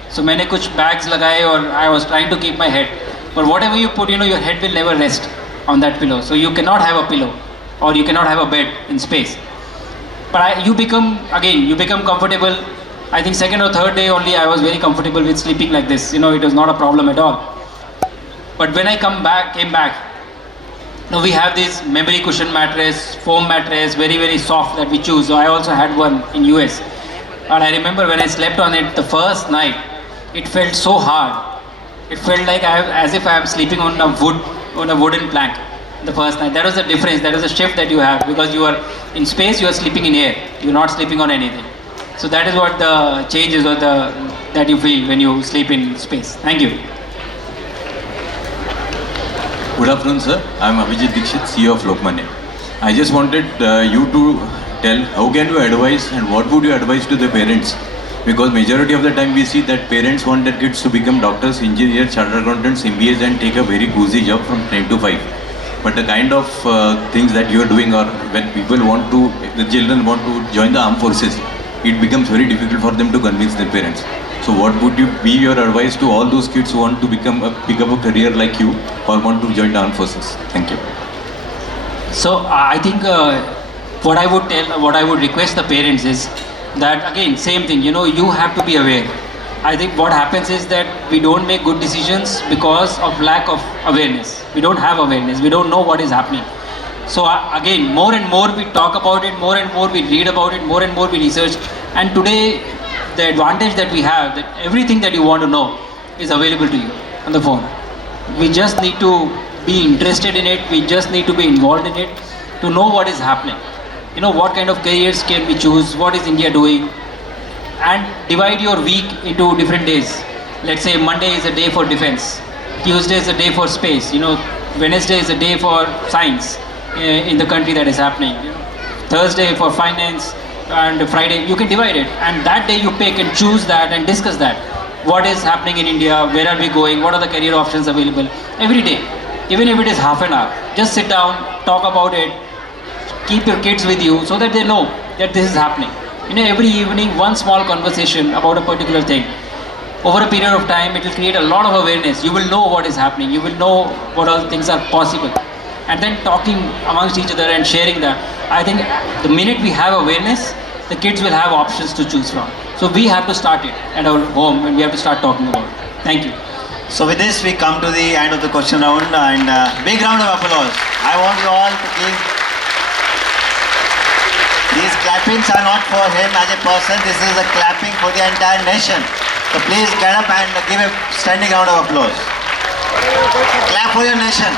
So मैंने कुछ bags लगाए और I was trying to keep my head. But whatever you put, your head will never rest on that pillow. So you cannot have a pillow or you cannot have a bed in space. But you become comfortable. I think second or third day only I was very comfortable with sleeping like this. It was not a problem at all. But when I came back, we have this memory cushion mattress, foam mattress, very, very soft that we choose. So I also had one in US. And I remember when I slept on it the first night, it felt so hard. It felt like as if I am sleeping on a wooden plank the first night. That was the difference, that was the shift that you have, because you are in space, you are sleeping in air, you are not sleeping on anything. So that is what the changes that you feel when you sleep in space. Thank you. Good afternoon, sir. I am Abhijit Dixit, CEO of Lokmanya. I just wanted you to tell how can you advise and what would you advise to the parents? Because majority of the time we see that parents want their kids to become doctors, engineers, chartered accountants, MBAs and take a very cozy job from 9 to 5. But the kind of things that you are doing, or when the children want to join the armed forces, it becomes very difficult for them to convince their parents. So what would be your advice to all those kids who want to pick up a career like you or want to join the armed forces? Thank you. So I think what I would request the parents is that, again, same thing, you have to be aware. I think what happens is that we don't make good decisions because of lack of awareness. We don't have awareness. We don't know what is happening. So again, more and more we talk about it, more and more we read about it, more and more we research. And today, the advantage that we have, that everything that you want to know is available to you on the phone. We just need to be interested in it. We just need to be involved in it to know what is happening. what kind of careers can we choose, what is India doing, and divide your week into different days. Let's say Monday is a day for defense, Tuesday is a day for space, Wednesday is a day for science in the country that is happening, Thursday for finance, and Friday, you can divide it, and that day you pick and choose that and discuss that. What is happening in India, where are we going, what are the career options available, every day, even if it is half an hour, just sit down, talk about it, keep your kids with you so that they know that this is happening. Every evening, one small conversation about a particular thing. Over a period of time, it will create a lot of awareness. You will know what is happening. You will know what all things are possible. And then talking amongst each other and sharing that. I think the minute we have awareness, the kids will have options to choose from. So we have to start it at our home and we have to start talking about it. Thank you. So with this, we come to the end of the question round, and big round of applause. I want you all to give. These clappings are not for him as a person. This is a clapping for the entire nation. So please get up and give a standing round of applause. Clap for your nation.